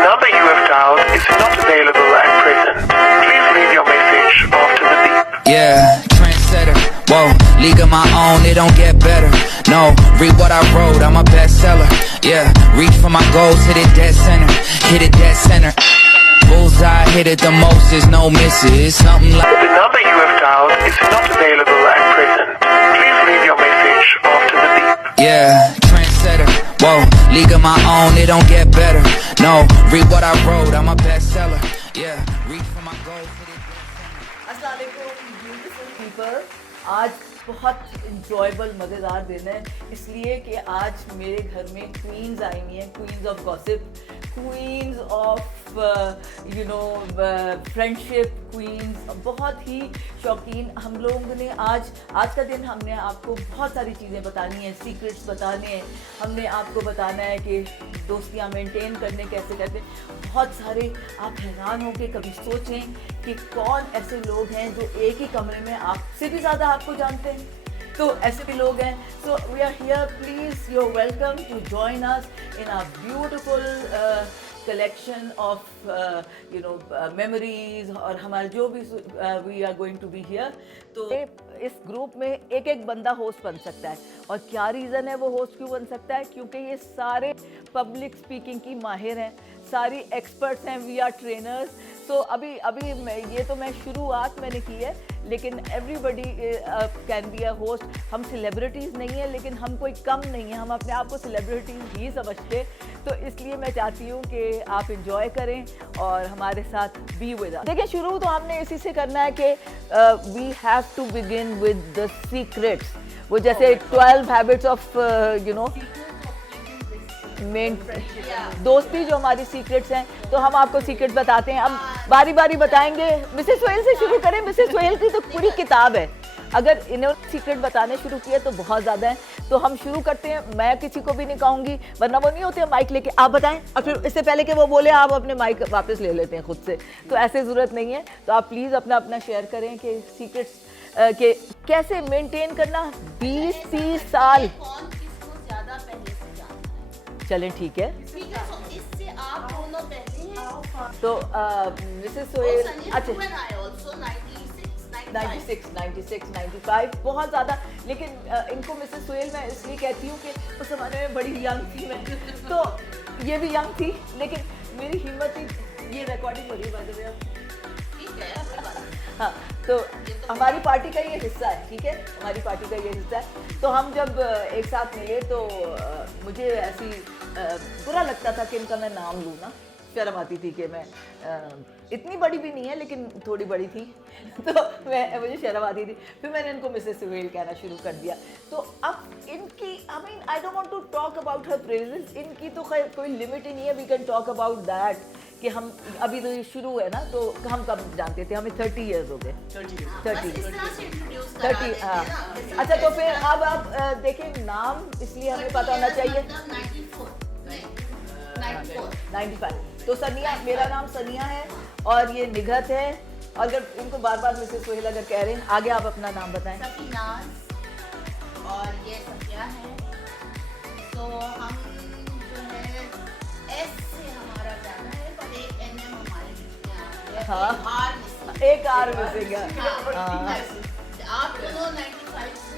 number you have dialed is not available at present. Please leave your message after the beep. Yeah, trendsetter. Whoa, league of my own, it don't get better. No, read what I wrote, I'm a bestseller. Yeah, reach for my goals, hit it dead center. Hit it dead center. Bullseye, hit it the most, there's no misses. Something like. The number you have dialed is not available at present. Please leave your message after the beep. Yeah, trendsetter. Whoa, league of my own, it don't get better. No, read what I wrote, I'm a bestseller. Yeah, reach for my goals, hit it dead center. अस्सलाम वालेकुम beautiful people. आज बहुत enjoyable मज़ेदार दिन है, इसलिए कि आज मेरे घर में क्वींस आई हुई हैं, queens of gossip, queens of friendship, queens बहुत ही शौकीन। हम लोगों ने आज का दिन हमने आपको बहुत सारी चीज़ें बतानी हैं, सीक्रेट्स बताने हैं, हमने आपको बताना है कि दोस्तियाँ मेंटेन करने कैसे करते हैं। बहुत सारे आप हैरान होंगे, कभी सोचें कि कौन ऐसे लोग हैं जो एक ही कमरे में आपसे भी ज़्यादा आपको जानते हैं। तो ऐसे भी लोग हैं। So we are here, please you are welcome to join us in a beautiful collection of memories और हमारे जो भी we are going to be here. तो इस ग्रुप में एक एक बंदा होस्ट बन सकता है, और क्या रीज़न है वो होस्ट क्यों बन सकता है? क्योंकि ये सारे पब्लिक स्पीकिंग की माहिर हैं, सारी एक्सपर्ट्स हैं, वी आर ट्रेनर्स। तो अभी ये तो मैं शुरुआत मैंने की है, लेकिन everybody can be a host. हम सेलिब्रिटीज़ नहीं हैं, लेकिन हम कोई कम नहीं है, हम अपने आप को सेलिब्रिटीज़ ही समझते। तो इसलिए मैं चाहती हूँ कि आप इंजॉय करें और हमारे साथ बी विद अस। देखिए, शुरू तो हमने इसी से करना है कि we have to begin with the secrets. वो जैसे 12 हैबिट्स ऑफ मेन दोस्ती, जो हमारी सीक्रेट्स हैं, तो हम आपको सीक्रेट बताते हैं। अब बारी बारी बताएंगे। मिसेस सोहेल से शुरू करें। मिसेस सोहेल की तो पूरी किताब है, अगर इन्होंने सीक्रेट बताने शुरू किए तो बहुत ज़्यादा है। तो हम शुरू करते हैं। मैं किसी को भी नहीं कहूँगी, वरना वो नहीं होते माइक लेके आप बताएं, और फिर इससे पहले कि वो बोले आप अपने माइक वापस ले लेते हैं खुद से। तो ऐसे ज़रूरत नहीं है। तो आप प्लीज़ अपना शेयर करें कि सीक्रेट्स के कैसे मेनटेन करना 20-30 साल। चलें, ठीक है। इससे आप दोनों पहले हैं। तो मिसेस सोहेल, अच्छा 96, 95 बहुत ज़्यादा। लेकिन इनको मिसेस सोहेल मैं इसलिए कहती हूँ कि उस ज़माने में बड़ी यंग थी मैं, तो ये भी यंग थी, लेकिन मेरी हिम्मत थी। ये रिकॉर्डिंग हो रही है बाय द वे। ठीक है, हाँ, तो हमारी पार्टी का ये हिस्सा है, ठीक है, हमारी पार्टी का ये हिस्सा है। तो हम जब एक साथ मिले तो मुझे ऐसी बुरा लगता था कि इनका मैं नाम लूँ ना, शर्म आती थी कि मैं इतनी बड़ी भी नहीं है, लेकिन थोड़ी बड़ी थी तो मुझे शर्म आती थी। फिर मैंने इनको मिसेस सोहेल कहना शुरू कर दिया। तो अब इनकी I don't want to talk about her presence. इनकी तो खैर कोई लिमिट ही नहीं है। We can talk about that कि हम अभी तो ये शुरू है ना, तो हम कब जानते थे? हमें 30 ईयर्स हो गए। 30 हाँ। अच्छा, तो फिर अब आप देखें, नाम इसलिए हमें पता होना चाहिए। 95। तो सनिया, मेरा नाम सनिया है और ये निघत है। अगर इनको बार बार मिसेस सोहेल अगर कह रहे हैं, आगे आप अपना नाम बताएं। सफीनाज और ये सफिया है। तो हम जो है एस से हमारा ज़्यादा है, पर एक एनएम हमारे बीच में आ गया। हाँ, एक आर में से गया। आप दोनों 95 से।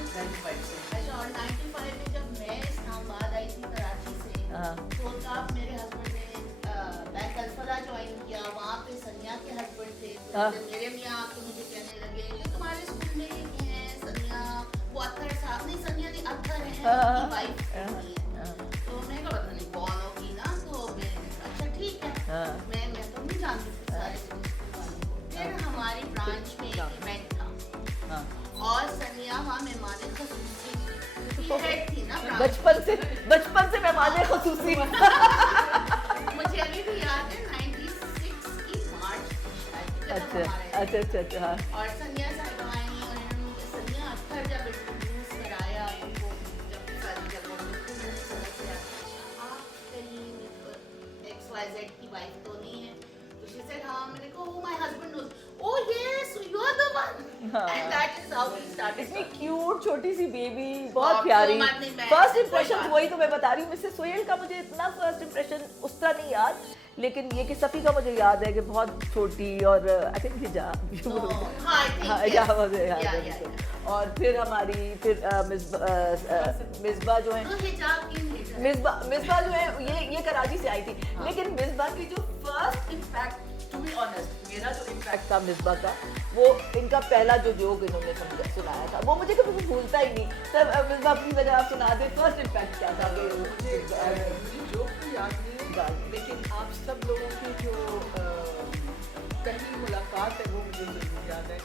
अच्छा, और 95 में जब मैं इस्लामाबाद आई थी कराची से, तो तब मेरे हस्बैंड ने बैंक अल्फला ज्वाइन किया। वहाँ पे सनिया के हस्बैंड थे। तो मेरे मियाँ आके मुझे कहने लगे कि तुम्हारे स्कूल में एक हैं सनिया, वो अख्तर साहब, नहीं सनिया नहीं अख्तर है, उनकी वाइफ है। तो मैं कहा पता नहीं कौन होगी ना। तो मैंने कहा अच्छा ठीक है, मैं तो नहीं जानती थी सारे स्कूल वालों को। फिर हमारी ब्रांच में एक इवेंट था और सनिया वहाँ मेहमान ख़ुसूसी हेड थी ना। बचपन से मेहमान ख़ुसूसी। मुझे अभी भी याद है 96 की मार्च थी शायद। अच्छा हाँ। और सनिया साहब आई और इन्होंने सनिया अख्तर जब इंट्रोड्यूस कराया इनको, जब सारी जगहों में आप कहीं XYZ की वाइफ तो नहीं है? तो शी सेड हाँ। मैंने कहा oh my husband knows. Oh yes, you are the one. And that is how we started. इतनी क्यूट छोटी सी बेबी, बहुत प्यारी। फर्स्ट इंप्रेशन वही तो मैं बता रही हूँ। मिसेस सोहेल का मुझे इतना फर्स्ट इंप्रेशन उस तरह नहीं याद, लेकिन ये कि सफ़ी का मुझे याद है कि बहुत छोटी और आई थिंक हिजाब हिजाब मुझे याद है बिल्कुल। और फिर हमारी मिसबा जो है मिसबा जो है ये कराची से आई थी, लेकिन मिसबा की जो first impact, to be honest, मेरा जो इम्पैक्ट था मिसबा का, वो इनका पहला जो जोक इन्होंने सुनाया था, वो मुझे कभी भूलता ही नहीं। तब मिसबा अपनी वजह आप सुना दे, फर्स्ट इम्पैक्ट क्या था? मुझे जोक तो याद नहीं है, लेकिन आप सब लोगों की जो पहली मुलाकात है वो मुझे जरूर याद है।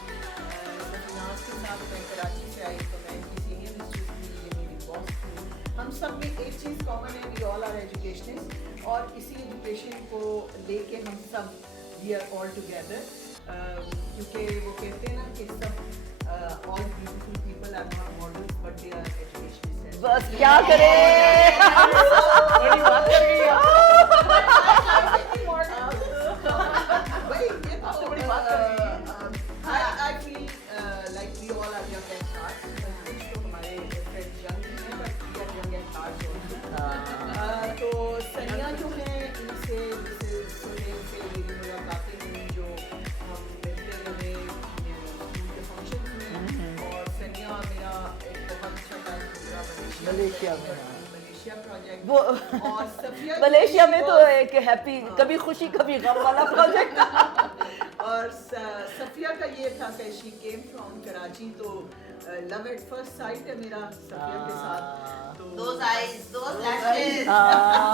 सफीनाज के साथ मैं कराची से आई तो मैं इनकी सीनियर मिस्ट्रेस थी, ये मेरी बॉस थी। हम सब में एक चीज़ कॉमन है, वी ऑल आर एजुकेशनिस्ट, और इसी एजुकेशन को लेके हम सब वी आर ऑल टुगेदर, क्योंकि वो कहते हैं ना कि सब all beautiful people are not models but they are educationist. बस क्या करें, बड़ी बात कर रही है भाई, ये तो बड़ी बात कर रही है। I feel like we all are young at heart. कुछ तो हमारे friends young हैं, but we are young at heart also. तो सनिया जो है, इनसे सुहेल से मेरी मुलाकातें हुई, जो हम मिलते रहे स्कूल के फंक्शन में, और सनिया मेरा एक बहुत अच्छा टाइम गुजरा मलेशिया प्रोजेक्ट, वो और सफिया मलेशिया में तो एक हैप्पी, कभी खुशी कभी गम वाला प्रोजेक्ट। और सफिया का ये था कि शी केम फ्रॉम कराची, तो लव एट फर्स्ट साइट है मेरा सफिया के साथ। तो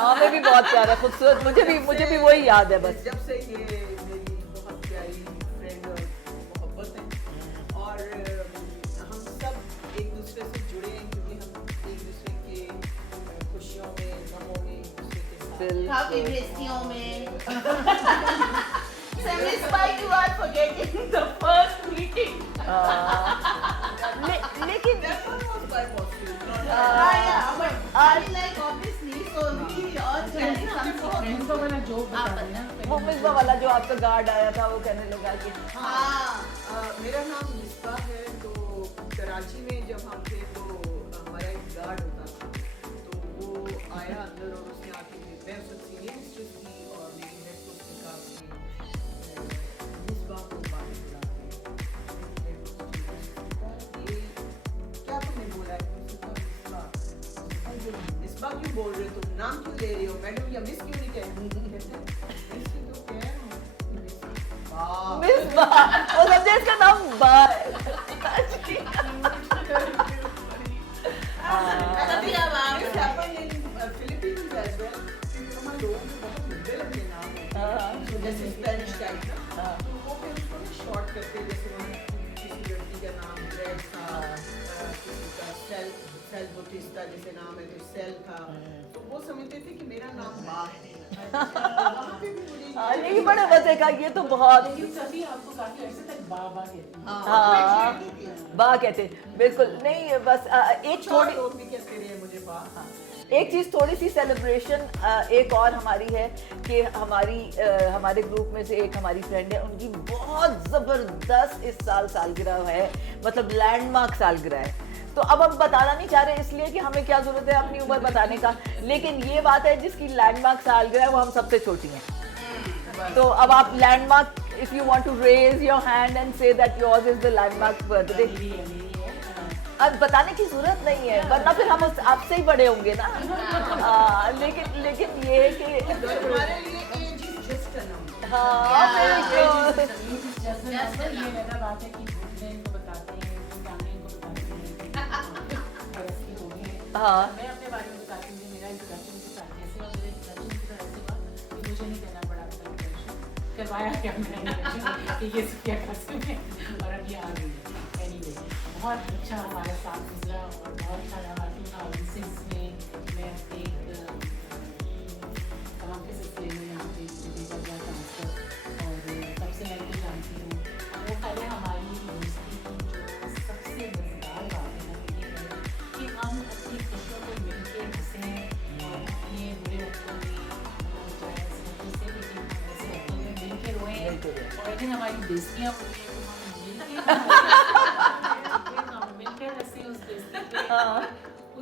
हमें भी बहुत प्यार है, खूबसूरत, मुझे भी वही याद है बस। जब से ये मेरी बहुत प्यारी फ्रेंड और मोहब्बत है, और हम सब एक दूसरे से जुड़े हैं, क्योंकि हम एक दूसरे के खुशियों में, गमों में एक दूसरे के साथ। लेकिन वो मिसबा वाला जो आपका गार्ड आया था, वो कहने लगा कि मेरा नाम मिसबा है। तो कराची में जब हम थे तो हमारा एक गार्ड होता था, तो वो आया अंदर और उसने आके, मैं उससे सीनियर मिस्ट्रेस थी और मेरी हेड को उसने कहा कि मिसबा को बाहर बुला के, क्या तुमने बोला है? मिसबा क्यों बोल रहे हो तुम, नाम क्यों ले रहे हो मैडम, या मिस क्यों नहीं कह रहे? मिसबा, वो समझे इसका नाम बा है। Philippines as well, क्योंकि हमारे लोगों को बहुत लंबे लंबे नाम होते हैं, जैसे स्पेनिश टाइप ना, तो वो फिर उसको शॉर्ट करते हैं, जैसे वहाँ किसी लड़की का नाम ग्रेग था, किसी का सेल बोटिस्टा जैसे नाम है तो सेल था, तो वो समझते थे कि मेरा नाम बा है। वहाँ पे भी मुझे ये बड़े मजे का, ये तो बहुत सभी आपको काफी अर्से तक बाबा कहती हैं। बा कहते, बिल्कुल नहीं, बस एक थोड़ी लोग भी कहते रहे मुझे बा। एक चीज़ थोड़ी सी सेलिब्रेशन एक और हमारी है कि हमारे ग्रुप में से एक हमारी फ्रेंड है, उनकी बहुत ज़बरदस्त इस साल सालगिरह है, मतलब लैंडमार्क सालगिरह है। तो अब हम बताना नहीं चाह रहे, इसलिए कि हमें क्या ज़रूरत है अपनी उम्र बताने का, लेकिन ये बात है जिसकी लैंडमार्क सालगिरह है वो हम सबसे छोटी हैं। तो अब आप landmark, if you want to raise your hand and say that yours is the landmark birthday, अब बताने की जरूरत नहीं है, वरना फिर हम आपसे ही बड़े होंगे ना। लेकिन ये है कि हमारे लिए age is just a number. हाँ बिल्कुल। हाँ मैं अपने बारे में बताती हूँ, मेरा इंट्रोडक्शन के साथ कैसे और मेरे इंट्रोडक्शन की तरह ऐसे हुआ कि मुझे नहीं कहना पड़ा अपना इंट्रोडक्शन, करवाया क्या मैंने इंट्रोडक्शन कि ये क्या कसम है, और अब ये आ गई है। एनीवे, बहुत अच्छा हमारा साथ गुजरा और बहुत सारा 2006 में मैं अपने काम के सिलसिले में यहाँ पे भेजा गया ट्रांसफर, और तब से मैं इनको जानती हूँ। वो पहले हमारी यूनिवर्सिटी की जो सबसे मज़ेदार बात है ना ये है कि हम अपनी खुशियों को मिलकर हंसें, और अपने बुरे वक्तों में चाहे ऐसे से लेकिन ऐसे वक्तों में मिलकर रोएं, और अगर हमारी बेइज्जतियाँ होती हैं तो हम मिलकर हंसे उस बेइज्जती पे,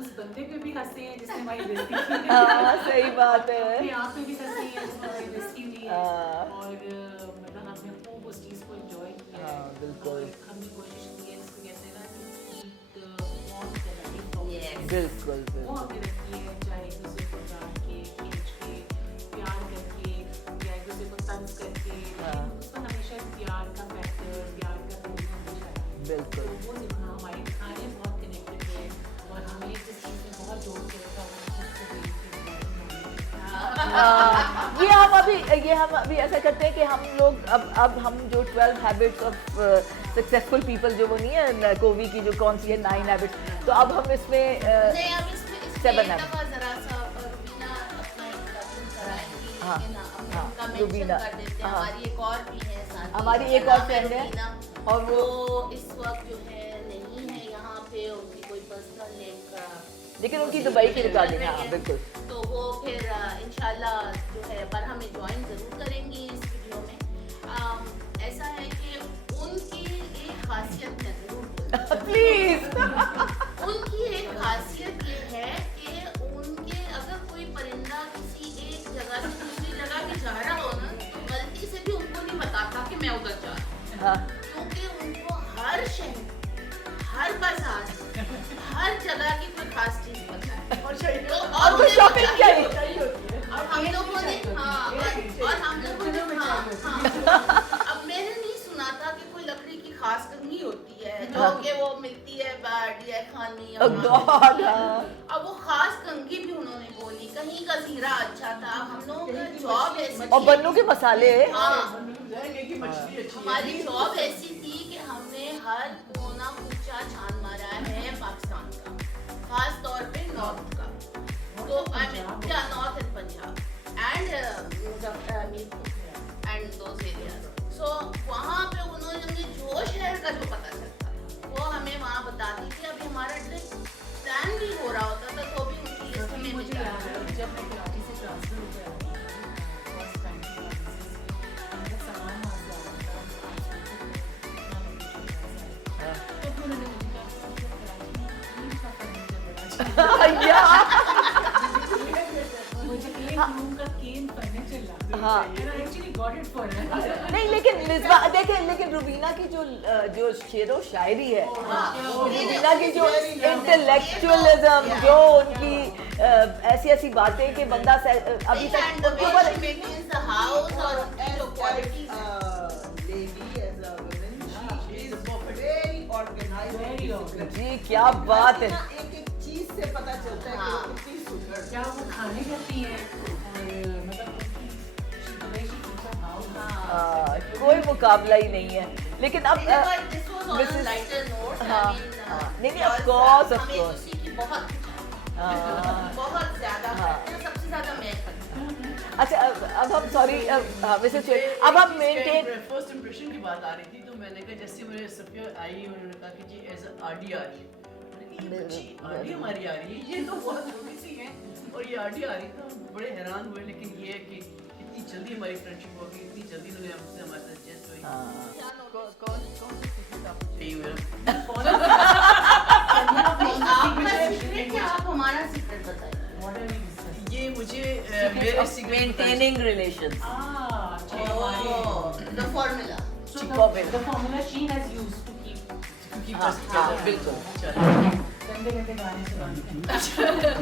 उस बंदे पे भी हंसे हैं जिसने हमारी बेइज्जती की है, हाँ सही बात है। अपने आप पे भी हंसे हैं जिसने हमारी बेइज्जती और मतलब हमने खूब उस चीज़ को एंजॉय किया है। बिल्कुल। और हमने कोशिश की है, इसको कहते हैं ना कि Yes. बिल्कुल वो बिल्कुल हमने रखी है, चाहे एक दूसरे को डांट के, खींच के, प्यार करके या एक दूसरे को तंज करके, लेकिन उसमें हमेशा प्यार का फैक्टर, प्यार का रोल हमेशा रहा है। बिल्कुल। तो वो देखो हमारे खाने बहुत कनेक्टेड है और हमें जिस चीज़ में बहुत जोड़ के रखा वो ये हम अभी ऐसा करते हैं कि हम लोग अब हम जो 12 हैबिट्स ऑफ सक्सेसफुल पीपल जो वो नहीं है कोवी की जो कौन सी है 9 हैबिट्स, तो अब हम इसमें नहीं, अब इसमें 7 एक है। दफा जरा सा रुबीना अपना इंट्रोडक्शन कराएंगी, हाँ, लेकिन हम हाँ, उनका रुबीना, मेंशन कर देते हैं। हाँ। हमारी एक और भी है साथी, हमारी एक उसका और नाम friend है, रुबीना, और वो वो- इस वक्त जो है नहीं है यहाँ पे, उनकी कोई पर्सनल लेव का, लेकिन उनकी दुबई की रिकॉर्डिंग है, हाँ, बिल्कुल। तो वो फिर इंशाल्लाह जो है पर हमें ज्वाइन ज़रूर करेंगी इस वीडियो में। ऐसा है कि उनकी एक खासियत है, ज़रूर प्लीज उनकी एक खासियत ये है कि उनके अगर कोई परिंदा किसी एक जगह से दूसरी जगह भी जा रहा हो ना, तो गलती से भी उनको नहीं बताता कि मैं उधर जा रहा हूँ, हाँ, क्योंकि उनको हर शहर, हर बाजार, हर जगह की कोई खास चीज पता है। और चाहिए तो और और वो उन्हें शॉपिंग पता क्या है। है? और हम लोगों ने हाँ, और हम लोगों ने हाँ, हाँ। अब मैंने नहीं सुना था कि कोई लकड़ी की खास कंघी होती है जो कि वो मिलती है बाडिया खानी Oh God, हाँ। अब वो खास कंघी भी उन्होंने बोली, कहीं का जीरा अच्छा था। हम लोगों का जॉब ऐसी और थी- बन्नू के मसाले हाँ, जाएंगे कि मछली अच्छी है। हमारी जॉब ऐसी थी कि हमने हर कोना कूचा छान मारा है पाकिस्तान का, खास तौर पे नॉर्थ का, तो या north and Punjab and those areas. So वहाँ पे उन्होंने हमें जो शहर का जो पता चलता वो हमें वहाँ बताती थी। अभी हमारा ट्रिप प्लान भी हो रहा होता था तो भी उनकी लिस्ट में मुझे मिल याद जाता है जब मैं कराची से ट्रांसफर हो गया फर्स्ट टाइम की बात से मेरा सामान वहाँ से आ रहा था, तो फिर उन्होंने मुझे कहा कि कराची में ईंट का फर्नीचर बड़ा अच्छा है। मुझे एक रूम का केन फर्नीचर ला, हाँ। and I actually got it for her. नहीं, लेकिन मिसबा देखें, लेकिन रुबीना की जो शेरो शायरी है, रुबीना की जो इंटेलेक्चुअलिज्म, जो उनकी ऐसी ऐसी बातें कि बंदा अभी तक and the उनके way ऊपर she maintains the house और उनकी जो qualities हैं। lady, as a woman, she is very organized, Very organized. जी क्या बात है। एक एक चीज से पता चलता है कि वो कितनी सुंदर है। क्या वो खाने करती हैं और मतलब उनकी the way she keeps her house. कोई मुकाबला ही नहीं है। लेकिन अब This was on a Mrs. lighter note. हाँ, I mean, हाँ, नहीं, of because, course, of हमें course. उसी की बहुत हाँ। बहुत ज्यादा हाँ। करते हैं, सबसे ज्यादा मैं करती हूँ। अच्छा, अब हम सॉरी मिसेस अब हम मेंटेन फर्स्ट इंप्रेशन की बात आ रही थी, तो मैंने कहा जैसे मुझे सफिया आई उन्होंने कहा कि जी एज आरडी आ रही है, मैंने कहा, ये बच्ची आरडी हमारी आ रही है, ये तो बहुत छोटी सी है और ये आरडी आ रही है, तो हम बड़े हैरान हुए। लेकिन ये है कि इतनी जल्दी हमारी फ्रेंडशिप हो गई, इतनी जल्दी उन्होंने हमसे हमारे साथ चेस्ट हुई। कौन सी सीक्रेट आपको चाहिए मेरा? आपका सीक्रेट क्या, आप हमारा सीक्रेट बताइए। What are we discussing? ये मुझे मेरे secret maintaining relations The formula. So Chico the formula she has used to keep क्योंकि हाँ, बस हाँ, बिल्कुल गंदे गंदे गाने सुनाने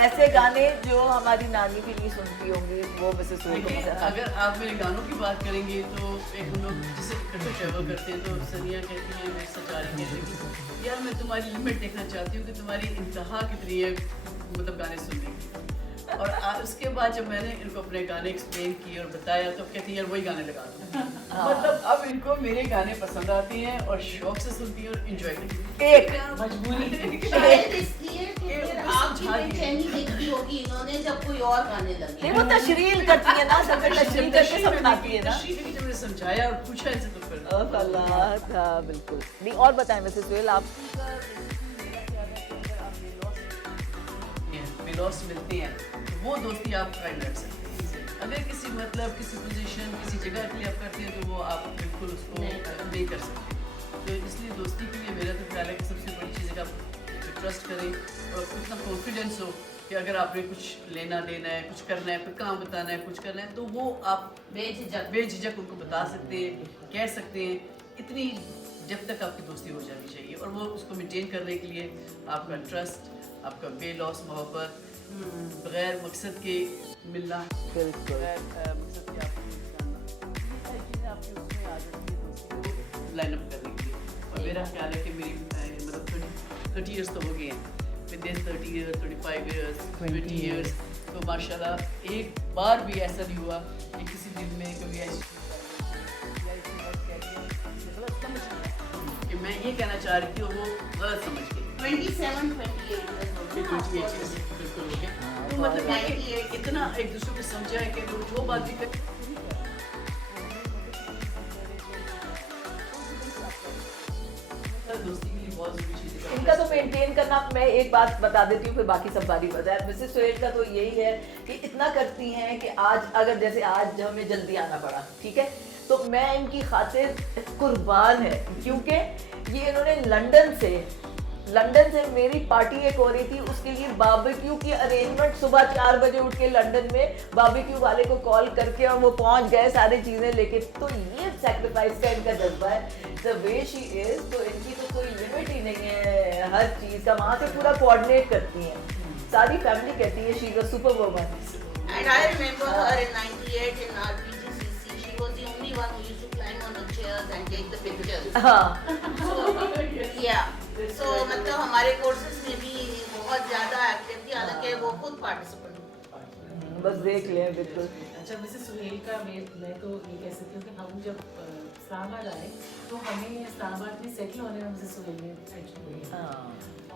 ऐसे गाने जो हमारी नानी भी नहीं सुनती होंगी, वो मिसेस देखिए, अगर आप मेरे गानों की बात करेंगे तो एक हम लोग जिसे इकट्ठे ट्रैवल करते हैं, तो सनिया कहती है, मेरी सचारी कहती है, यार मैं तुम्हारी लिमिट देखना चाहती हूँ कि तुम्हारी इंतहा कितनी है मतलब गाने सुनने की। और उसके बाद जब मैंने इनको अपने गाने एक्सप्लेन किए और बताया तो कहती है यार वही गाने लगा दो। मतलब अब इनको मेरे गाने पसंद आते हैं और शौक से सुनती हैं और एंजॉय करती हैं। एक मजबूरी शायद इसलिए कि फिर उसको आपकी समझा दिया। बेचैनी देखी होगी इन्होंने जब कोई और गाने लगे। नहीं, वो तशरील करती है ना, सब तशरील करके समझाती है ना। तशरीह की जब मैंने समझाया और पूछा इनसे तो फिर ओह अल्लाह था, बिल्कुल नहीं। और बताएं मिसेस सुहेल, आप लॉस मिलते हैं तो वो दोस्ती आप ट्राई कर सकते हैं। अगर किसी मतलब किसी पोजीशन किसी जगह के लिए आप करते हैं तो वो आप बिल्कुल उसको नहीं कर सकते। तो इसलिए दोस्ती के लिए मेरा तो ख्याल है कि सबसे बड़ी चीज़ है कि आप ट्रस्ट करें और आपको इतना कॉन्फिडेंस हो कि अगर आपने कुछ लेना देना है, कुछ करना है, कोई काम बताना है, कुछ करना है, तो वो आप बेझिझक उनको बता सकते हैं, कह सकते हैं। इतनी जब तक आपकी दोस्ती हो जानी चाहिए, और वो उसको मेंटेन करने के लिए आपका ट्रस्ट, आपका बेलौस मोहब्बत, बगैर मकसद के मिलना, बिल्कुल बगैर मकसद के आपको जानना, ये सारी चीज़ें आपकी उसमें आ जाती है दोस्ती को लाइन अप करने के लिए। और मेरा ख्याल है कि मेरी मतलब 30 ईयर्स तो हो गए हैं, with in 30 years, 35 years, 20 years, तो माशाल्लाह एक बार भी ऐसा नहीं हुआ कि किसी दिन में कभी ऐसी चीज़ या ऐसी बात कह दी कि गलत समझ लिया, कि मैं ये कहना चाह रही थी और वो गलत समझ गई। 27, 28 years old. 28 years बिल्कुल हो गया। तो मतलब है कि इतना एक दूसरे को समझा है कि लोग जो बात भी करते हैं, दोस्ती के लिए बहुत ज़रूरी चीज़ है। इनका तो मेंटेन करना, मैं एक बात बता देती हूँ फिर बाकी सब बारी बताया। मिसेस सुहेल का तो यही है कि इतना करती हैं कि आज अगर जैसे आज हमें जल्दी आना पड़ा, ठीक है, तो मैं इनकी खातिर कुर्बान है, क्योंकि ये इन्होंने लंदन से मेरी पार्टी एक हो रही थी, उसके लिए बारबेक्यू की अरेंजमेंट, सुबह 4 बजे उठ के लंदन में बारबेक्यू वाले को कॉल करके और वो पहुंच गए सारी चीज़ें लेके। तो ये सेक्रीफाइस का इनका जज्बा है, द वे शी इज। तो इनकी तो कोई लिमिट ही नहीं है हर चीज़ का, वहाँ से पूरा कोऑर्डिनेट करती हैं। सारी फैमिली कहती है she is a super woman. And I remember her in 98 in our PGCC. She was the only one who used to climb on the chairs and take the pictures. हाँ, Yeah. So मतलब हमारे courses में भी बहुत ज़्यादा active थी, हालांकि वो खुद पार्टिसिपेंट। बस देख लें बिल्कुल। अच्छा, मिसेस सुहेल का मैं तो ये कह सकती हूँ कि हम जब इस्लामाबाद आए तो हमें इस्लामाबाद में सेटल होने में मिसेस सुहेल ने एक्चुअली हुई। हाँ,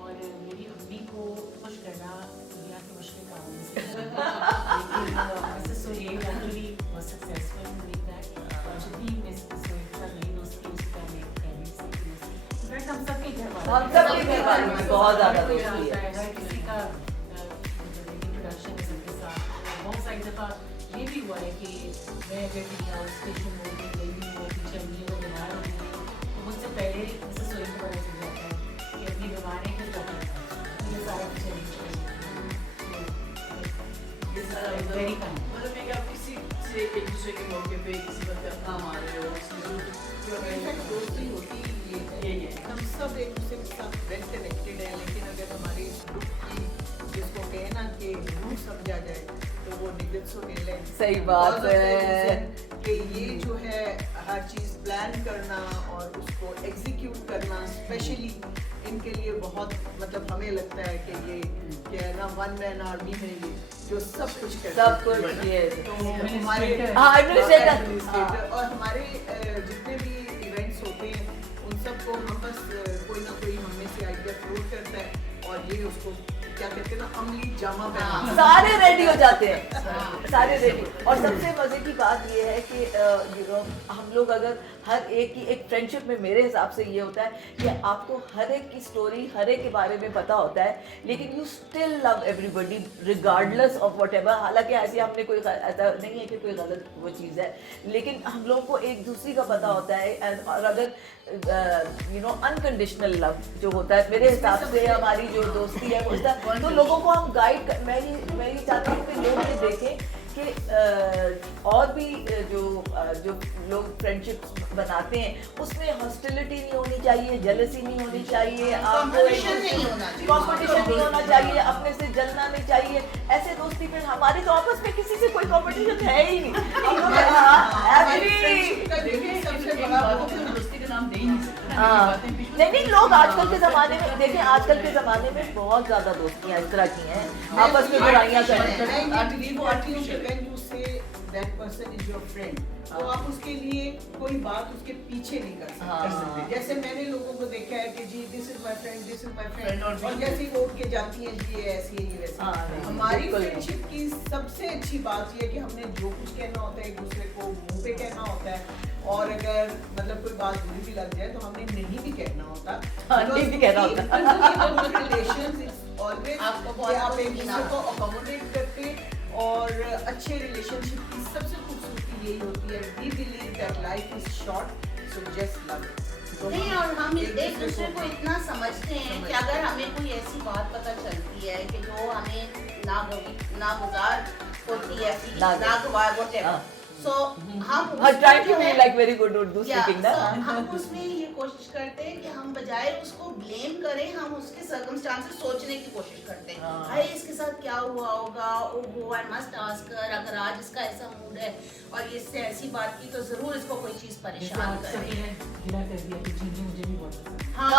और मेरी अम्मी को खुश करना दुनिया के मुश्किल काम में से लेकिन Mrs Suhail actually was successful in doing that. और जितनी मिसेस सुहेल के साथ मेरी दोस्ती उसकी मेरी फैमिली से दोस्ती, इनफैक्ट हम सबके घर वाले, हम सबके घर वाले में बहुत ज़्यादा कोई दोस्ती है। जानता है, हर किसी का इंट्रोडक्शन है सबके साथ। बहुत सारी दफ़ा ये भी हुआ है कि मैं अगर कहीं आउट स्टेशन मोड में गई हूँ और पीछे अम्मी को बीमार हो गई है, तो मुझसे पहले मिसेस सुहेल को पता चल जाता है कि अम्मी बीमार है, किस डॉक्टर के पास, ये सारा कुछ अरेंज कर ये सारा वेरी काइंड। मतलब है कि आप किसी से एक दूसरे के मौके पे किसी वक्त आप काम आ रहे हो, हाँ। दोस्ती होती यही है। हम सब एक दूसरे के साथ वेल कनेक्टेड हैं, लेकिन अगर हमारी ग्रुप की जिसको कहे ना कि रूट समझा जाए तो वो निगत सुहेल है। सही बात है कि ये जो है हर चीज़ प्लान करना और उसको एग्जीक्यूट करना स्पेशली इनके लिए बहुत, मतलब हमें लगता है कि ये क्या है ना, वन मैन आर्मी है ये जो सब कुछ करते हैं। सब कुछ ये तो हमारे हाँ, administrator। administrator और हमारे जितने भी इवेंट्स होते हैं उन सबको हम बस कोई ना कोई हमें से आइडिया फ्लोट करता है और ये उसको क्या कहते हैं ना, अमली जामा पहना। सारे रेडी हो जाते हैं, सारे रेडी। और सबसे मजे की बात ये है कि यू नो हम लोग अगर हर एक की एक फ्रेंडशिप में मेरे हिसाब से ये होता है कि आपको हर एक की स्टोरी हर एक के बारे में पता होता है, लेकिन you still love everybody regardless of what ever. हालांकि ऐसे हमने कोई ऐसा नहीं है कि कोई गलत वो चीज़ है, लेकिन हम लोगों को एक दूसरी का पता होता है। और अगर यू नो अनकंडीशनल लव जो होता है, मेरे हिसाब से हमारी जो दोस्ती है वो तो लोगों को हम गाइड कर, मैं ये चाहती हूँ कि लोग ये देखें कि और भी जो लोग फ्रेंडशिप बनाते हैं उसमें हॉस्टिलिटी नहीं होनी चाहिए, जेलसी नहीं होनी चाहिए, Competition नहीं होना चाहिए। कंपटीशन नहीं होना चाहिए, अपने से जलना नहीं चाहिए। ऐसे दोस्ती में हमारी तो आपस में किसी से कोई कंपटीशन है ही नहीं। हम लोग सबसे बड़ा दोस्ती का नाम दे ही नहीं सकते। हाँ, नहीं लोग आजकल के ज़माने में देखें, आजकल के ज़माने में बहुत ज़्यादा दोस्तियाँ इस तरह की हैं, आपस में बुराइयाँ करते हैं। मैं ये बिलीव करती हूँ कि when you say that person is your friend, तो आप उसके लिए कोई बात उसके पीछे नहीं कर सकते। जैसे मैंने लोगों को देखा है कि जी this is my friend, this is my friend, और जैसे ही वो उठ के जाती हैं जी ये ऐसी है ये वैसी। हमारी फ्रेंडशिप की सबसे अच्छी बात ये है कि हमने जो कुछ कहना होता है एक दूसरे को मुंह पे कहना होता है, और अगर मतलब कोई बात बुरी भी लग जाए तो हमने नहीं भी कहना होता। नहीं भी कहना होता। रिलेशंस इज ऑलवेज आप एक दूसरे को अकोमोडेट करते, और अच्छे रिलेशनशिप की सबसे खूबसूरती यही होती है, we believe that life is short, so just love. नहीं, और हम एक दूसरे को इतना समझते हैं कि अगर हमें कोई ऐसी बात पता चलती है कि जो हमें नागुजार होती है, नाग- नागवार whatever. हाँ. So हम trying to उसमें be जो है- like very good Urdu Yeah, speaking ना. so हम उसमें ये कोशिश करते हैं कि हम बजाय उसको ब्लेम करें, हम उसके सर्कमस्टांसेस सोचने की कोशिश करते हैं। हाँ. भाई इसके साथ क्या हुआ होगा, ओहो आई मस्ट आस्क हर, अगर आज इसका ऐसा मूड है और ये इससे ऐसी बात की तो जरूर इसको कोई चीज परेशान जैसे करे। आपने गिला कर दिया कि चीनी मुझे भी बहुत पसंद है। हाँ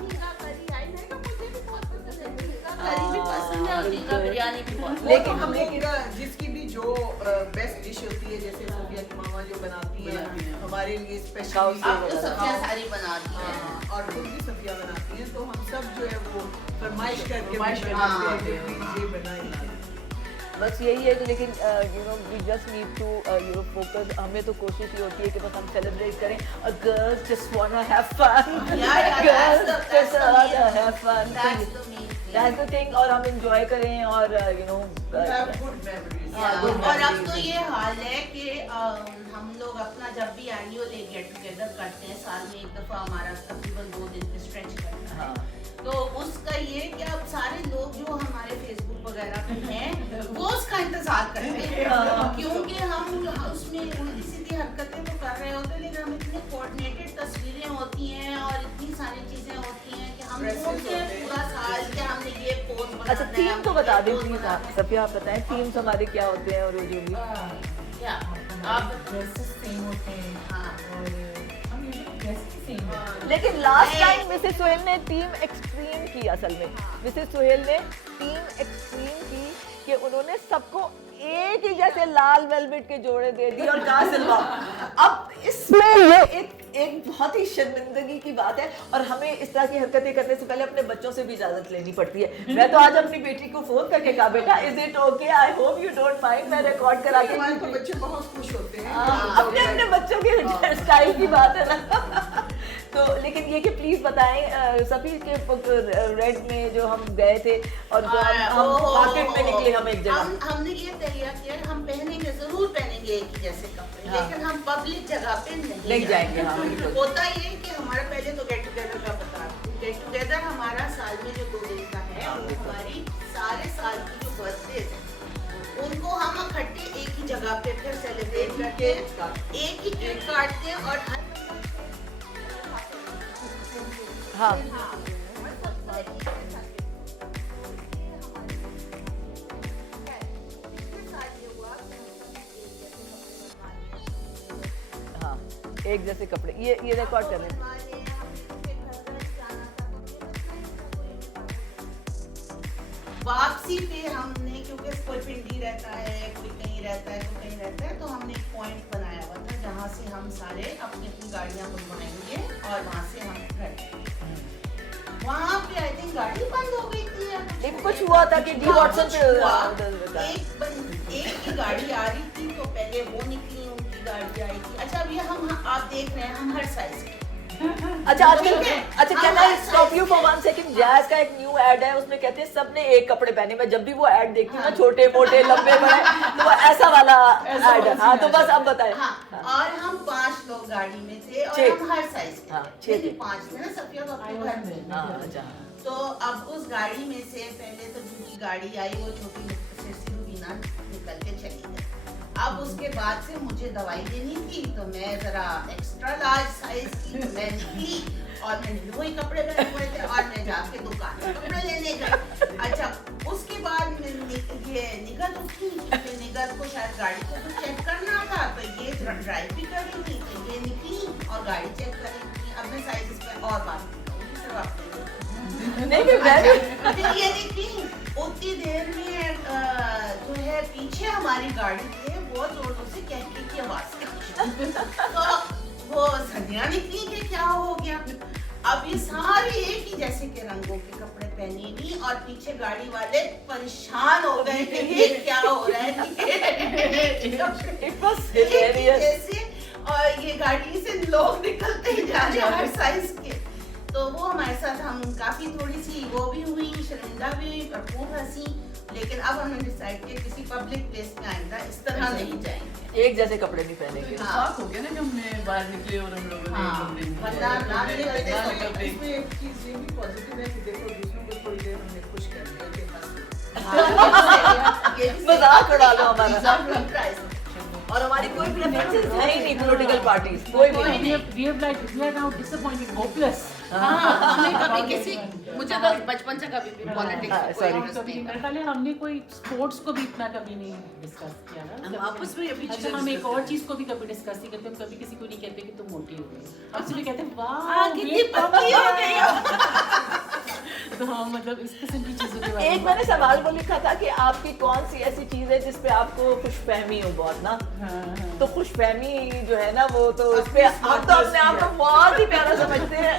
नीगा करी आई नहीं तो मुझे भी बहुत पसंद है, नीगा करी भी पसंद है और नीगा बिरयानी भी बहुत पसंद है। लेकिन हम लोग जिसकी भी जो बेस्ट डिश होती है, जैसे सोफिया की मामा जो बनाती है हमारे लिए स्पेशल, अब तो सब्जियां सारी बनाती हैं। और खुद भी सब्जियां बनाती हैं, तो हम सब जो है वो फरमाइश करके फरमाइश बनाते हैं कि हाँ। प्लीज ये बनाइए। बस यही है कि लेकिन you know we just need to you know focus. हमें तो कोशिश ये होती है कि बस हम सेलिब्रेट करें और girls just want to have fun, girls just want to have fun, that's the thing. और हम एंजॉय करें और you know Have good memories. और अब तो ये हाल है कि हम लोग अपना जब भी एनुअल गेट टुगेदर करते हैं, साल में एक दफा हमारा तकरीबन 2 दिन पे स्ट्रेच करता है, तो उसका ये कि अब सारे लोग जो हमारे फेसबुक वगैरह पे हैं वो उसका इंतजार करते हैं, क्योंकि हम उसमें उल्टी सीधी हरकतें तो कर रहे होते हैं, लेकिन हम इतनी कोऑर्डिनेटेड तस्वीरें होती हैं और इतनी सारी चीजें होती हैं कि हम सोचते हैं पूरा साल कि हमने ये पोस्ट बनाना अच्छा है, थीम तो हमने बता ये दें post प्लीज बनाना आप है। सफिया, आप बताएं थीम्स हमारे क्या होते हैं और यूजुअली क्या आप ड्रेसेस सेम होते हैं हाँ। और हम यूजुअली ड्रेस भी सेम होते हैं। लेकिन लास्ट नहीं। टाइम मिसेस सोहेल ने टीम एक्सट्रीम की, असल में मिसेस सोहेल ने टीम एक्सट्रीम की कि उन्होंने सबको एक ही जैसे लाल वेलवेट के जोड़े दे दिए और कहा सिलवा। अब इसमें ये एक बहुत ही शर्मिंदगी की बात है और हमें इस तरह की हरकतें करने से पहले अपने बच्चों से भी इजाजत लेनी पड़ती है। मैं तो आज अपनी बेटी को फोन करके कहा बेटा is it okay, I hope you don't mind, मैं रिकॉर्ड करा के हमारे तो बच्चे बहुत खुश होते हैं। अपने अपने बच्चों के हेयर स्टाइल की बात है ना। तो लेकिन ये कि प्लीज बताएं सफी के रेड में जो हम गए थे और जो हम मार्केट में निकले, हम एक जगह हमने ये तैयार किया हम पहनेंगे, जरूर पहनेंगे एक ही जैसे कपड़े, हाँ। लेकिन हम पब्लिक जगह पे नहीं नहीं जाएंगे, हाँ, बिल्कुल। होता ये कि हमारा पहले तो गेट टुगेदर का बता, गेट टुगेदर हमारा साल में जो 2 दिन का है वो हमारी सारे साल की जो बर्थडे है उनको हम इकट्ठे एक ही जगह पे फिर सेलिब्रेट करके एक ही केक काटते हैं और हर हाँ हाँ एक जैसे कपड़े, ये रिकॉर्ड कर रहे हैं। वापसी पे हमने, क्योंकि कोई पिंडी रहता है, कोई कहीं रहता है, कोई कहीं रहता है, तो हमने एक पॉइंट बनाया हुआ था जहाँ से हम सारे अपनी अपनी गाड़ियाँ बुलवाएंगे और वहाँ से हम घर वहाँ पे आई थिंक गाड़ी बंद हो गई थी या कुछ हुआ था कि डी वॉटसन पे एक की गाड़ी आ रही थी, तो पहले वो निकली, उनकी गाड़ी आई थी। अच्छा अभी हम आप देख रहे हैं हम हर साइज के, अच्छा आजकल, अच्छा can I stop you for 1 second? Jazz का एक न्यू ऐड है, उसमें कहते हैं सबने एक कपड़े पहने। मैं जब भी वो ऐड देखती हूँ ना, छोटे मोटे लंबे बड़े, तो वो ऐसा वाला ऐड है। हाँ तो बस अब बताएं। हाँ, और हम 5 लोग गाड़ी में थे और 6 हम हर साइज के हाँ, थे, 6 थे। 5 थे ना, सफिया तो अपने घर में। हाँ अच्छा तो अब उस गाड़ी में से पहले तो जिनकी गाड़ी आई वो छोटी से रूबीना निकल के चली गई। अब उसके बाद से मुझे दवाई देनी थी, तो मैं जरा एक्स्ट्रा लार्ज साइज की, तो मैं निकली और मैंने वही कपड़े पहने हुए थे और मैं जाके दुकान में कपड़े लेने गई। अच्छा उसके बाद ये निगत उठी, क्योंकि निगत को शायद गाड़ी को कुछ चेक करना था, तो ये ड्राइव भी कर रही थी, तो ये निकली और गाड़ी चेक कर रही थी। अब मैं साइज पे और बात सिर्फ आपने नहीं मैं फिर ये निकली, उतनी देर में जो है पीछे हमारी गाड़ी थे बहुत जोरों से कहने की आवाज तो वो संध्या निकली कि क्या हो गया। अब ये सारे एक ही जैसे के रंगों के कपड़े पहने हुई और पीछे गाड़ी वाले परेशान हो गए कि ये क्या हो रहा है। It was hilarious. जैसे और ये गाड़ी से लोग निकलते ही जा रहे हर साइज के, तो वो हमारे साथ हम काफी थोड़ी सी वो भी हुई, शर्मिंदा भी हुई, पर खूब हंसी। लेकिन अब हमने डिसाइड किया किसी पब्लिक प्लेस में आइंदा इस तरह नहीं जाएंगे, एक जैसे कपड़े नहीं पहनेंगे। साफ हो गया ना कि हमने बाहर निकले और हम लोगों ने हाँ, कपड़े नहीं वरना ना निकलते बाहर समय कपड़े इसमें एक चीज ये भी पॉजिटिव है कि देखो दूसरों को थोड़ी देर हमने खुश कर दिया कि हंस मजाक उड़ा लो हमारा। Reserve from price. और हमारी कोई प्रेफरेंसेस है ही नहीं पॉलिटिकल पार्टीज, कोई भी नहीं। We are now disappointed, hopeless. हाँ, हमें कभी किसी, मुझे तो बचपन से कभी भी पॉलिटिक्स हाँ, में कोई sorry। इंटरेस्ट कभी नहीं मेरे ख्याल है हमने कोई स्पोर्ट्स को भी इतना कभी नहीं डिस्कस किया ना। हम आपस में अभी अच्छा, चीज़ें हम एक discuss और चीज को भी कभी डिस्कस नहीं करते, हम कभी किसी को नहीं कहते कि तुम मोटी हो गई, हम सिर्फ कहते हैं हाँ, वाह कितनी पतली हो गई हो। तो हाँ, मतलब इस किस्म की चीजों के बारे एक मैंने सवाल वो लिखा था कि आपकी कौन सी ऐसी चीज है जिस पे आपको खुशफहमी हो बहुत ना, तो खुशफहमी जो है ना वो तो उस पे हम तो अपने आप को बहुत ही प्यारा समझते हैं,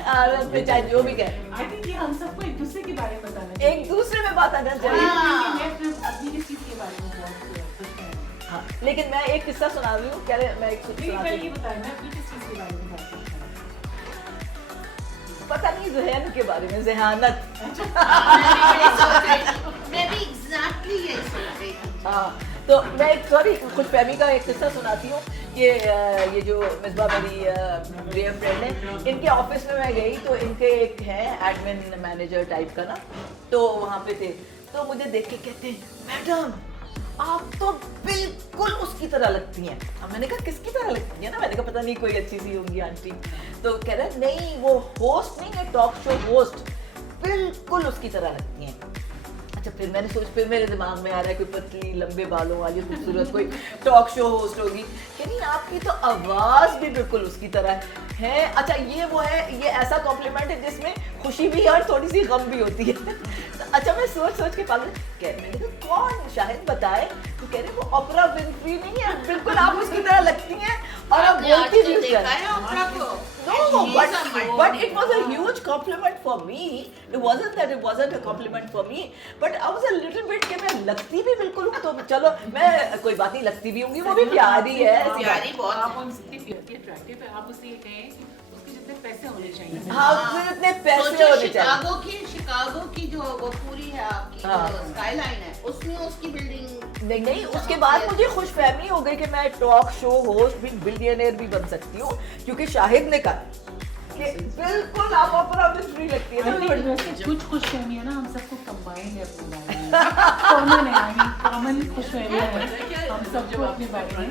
चाहे जो भी कहे, आई थिंक ये हम सबको एक दूसरे के बारे में बताना चाहिए। एक दूसरे में बात आना चाहिए। मैं सिर्फ अपनी किस चीज के बारे में बहुत खुश हूँ। हाँ, लेकिन मैं एक किस्सा सुना रही हूँ, कह रहे मैं एक नहीं, सुना पहले रही ये हूँ। बताया मैं अपनी किस चीज के बारे में बात करता पता नहीं जहन के बारे में, जहानत। मैं भी एग्जैक्टली यही सोच रही थी। हाँ, तो मैं एक सॉरी खुशफहमी का एक किस्सा सुनाती हूँ कि ये जो मिसबा मेरी प्रिय फ्रेंड है, इनके ऑफिस में मैं गई तो इनके एक है एडमिन मैनेजर टाइप का ना, तो वहाँ पे थे, तो मुझे देख के कहते हैं मैडम आप तो बिल्कुल उसकी तरह लगती हैं। अब मैंने कहा किसकी तरह लगती है ना, मैंने कहा पता नहीं कोई अच्छी सी होंगी आंटी, तो कह रहे नहीं वो होस्ट नहीं है, टॉक शो होस्ट, बिल्कुल उसकी तरह लगती हैं। अच्छा, फिर मैंने फिर मेरे दिमाग में आ रहा है कोई पतली लंबे बालों वाली खूबसूरत कोई टॉक शो होस्ट होगी, कि नहीं आपकी तो आवाज़ भी बिल्कुल उसकी तरह है। अच्छा, ये वो है, ये ऐसा कॉम्प्लीमेंट है जिसमें खुशी भी है और थोड़ी सी गम भी होती है। अच्छा, मैं सोच के पागल मैंने कहा कौन, शायद बताए, तो कह रहे वो ओपरा विनफ्री नहीं है, बिल्कुल आप उसकी तरह लगती हैं और आप बोलती भी उसका देखा है ओपरा को? No, but it was a huge compliment for me. It wasn't that it wasn't a compliment for me, but I was a little bit कि मैं लगती भी बिल्कुल हूँ, तो चलो मैं कोई बात नहीं, लगती भी होंगी, वो भी प्यारी है, ऐसी बात प्यारी बहुत आप उनसे अट्रैक्टिव है, आप उससे ये कहें कि उसके जितने पैसे होने चाहिए। हाँ, उसमें इतने पैसे सोचो होने चाहिए। शिकागो की जो वो पूरी है आपकी हाँ। जो स्काईलाइन है, उसमें उसकी बिल्डिंग नहीं, उसके बाद मुझे खुशफहमी हो गई कि मैं टॉक शो होस्ट भी, बिलियनियर भी बन सकती हूँ, क्योंकि शाहिद ने कहा कि बिल्कुल आप ओपरा विनफ्री लगती है। वैसे कुछ खुशफहमी है ना, हम सबको कंबाइंड है अपने बारे में, कॉमन है, आई मीन कॉमन खुशफहमी है हम सबको अपने बारे में।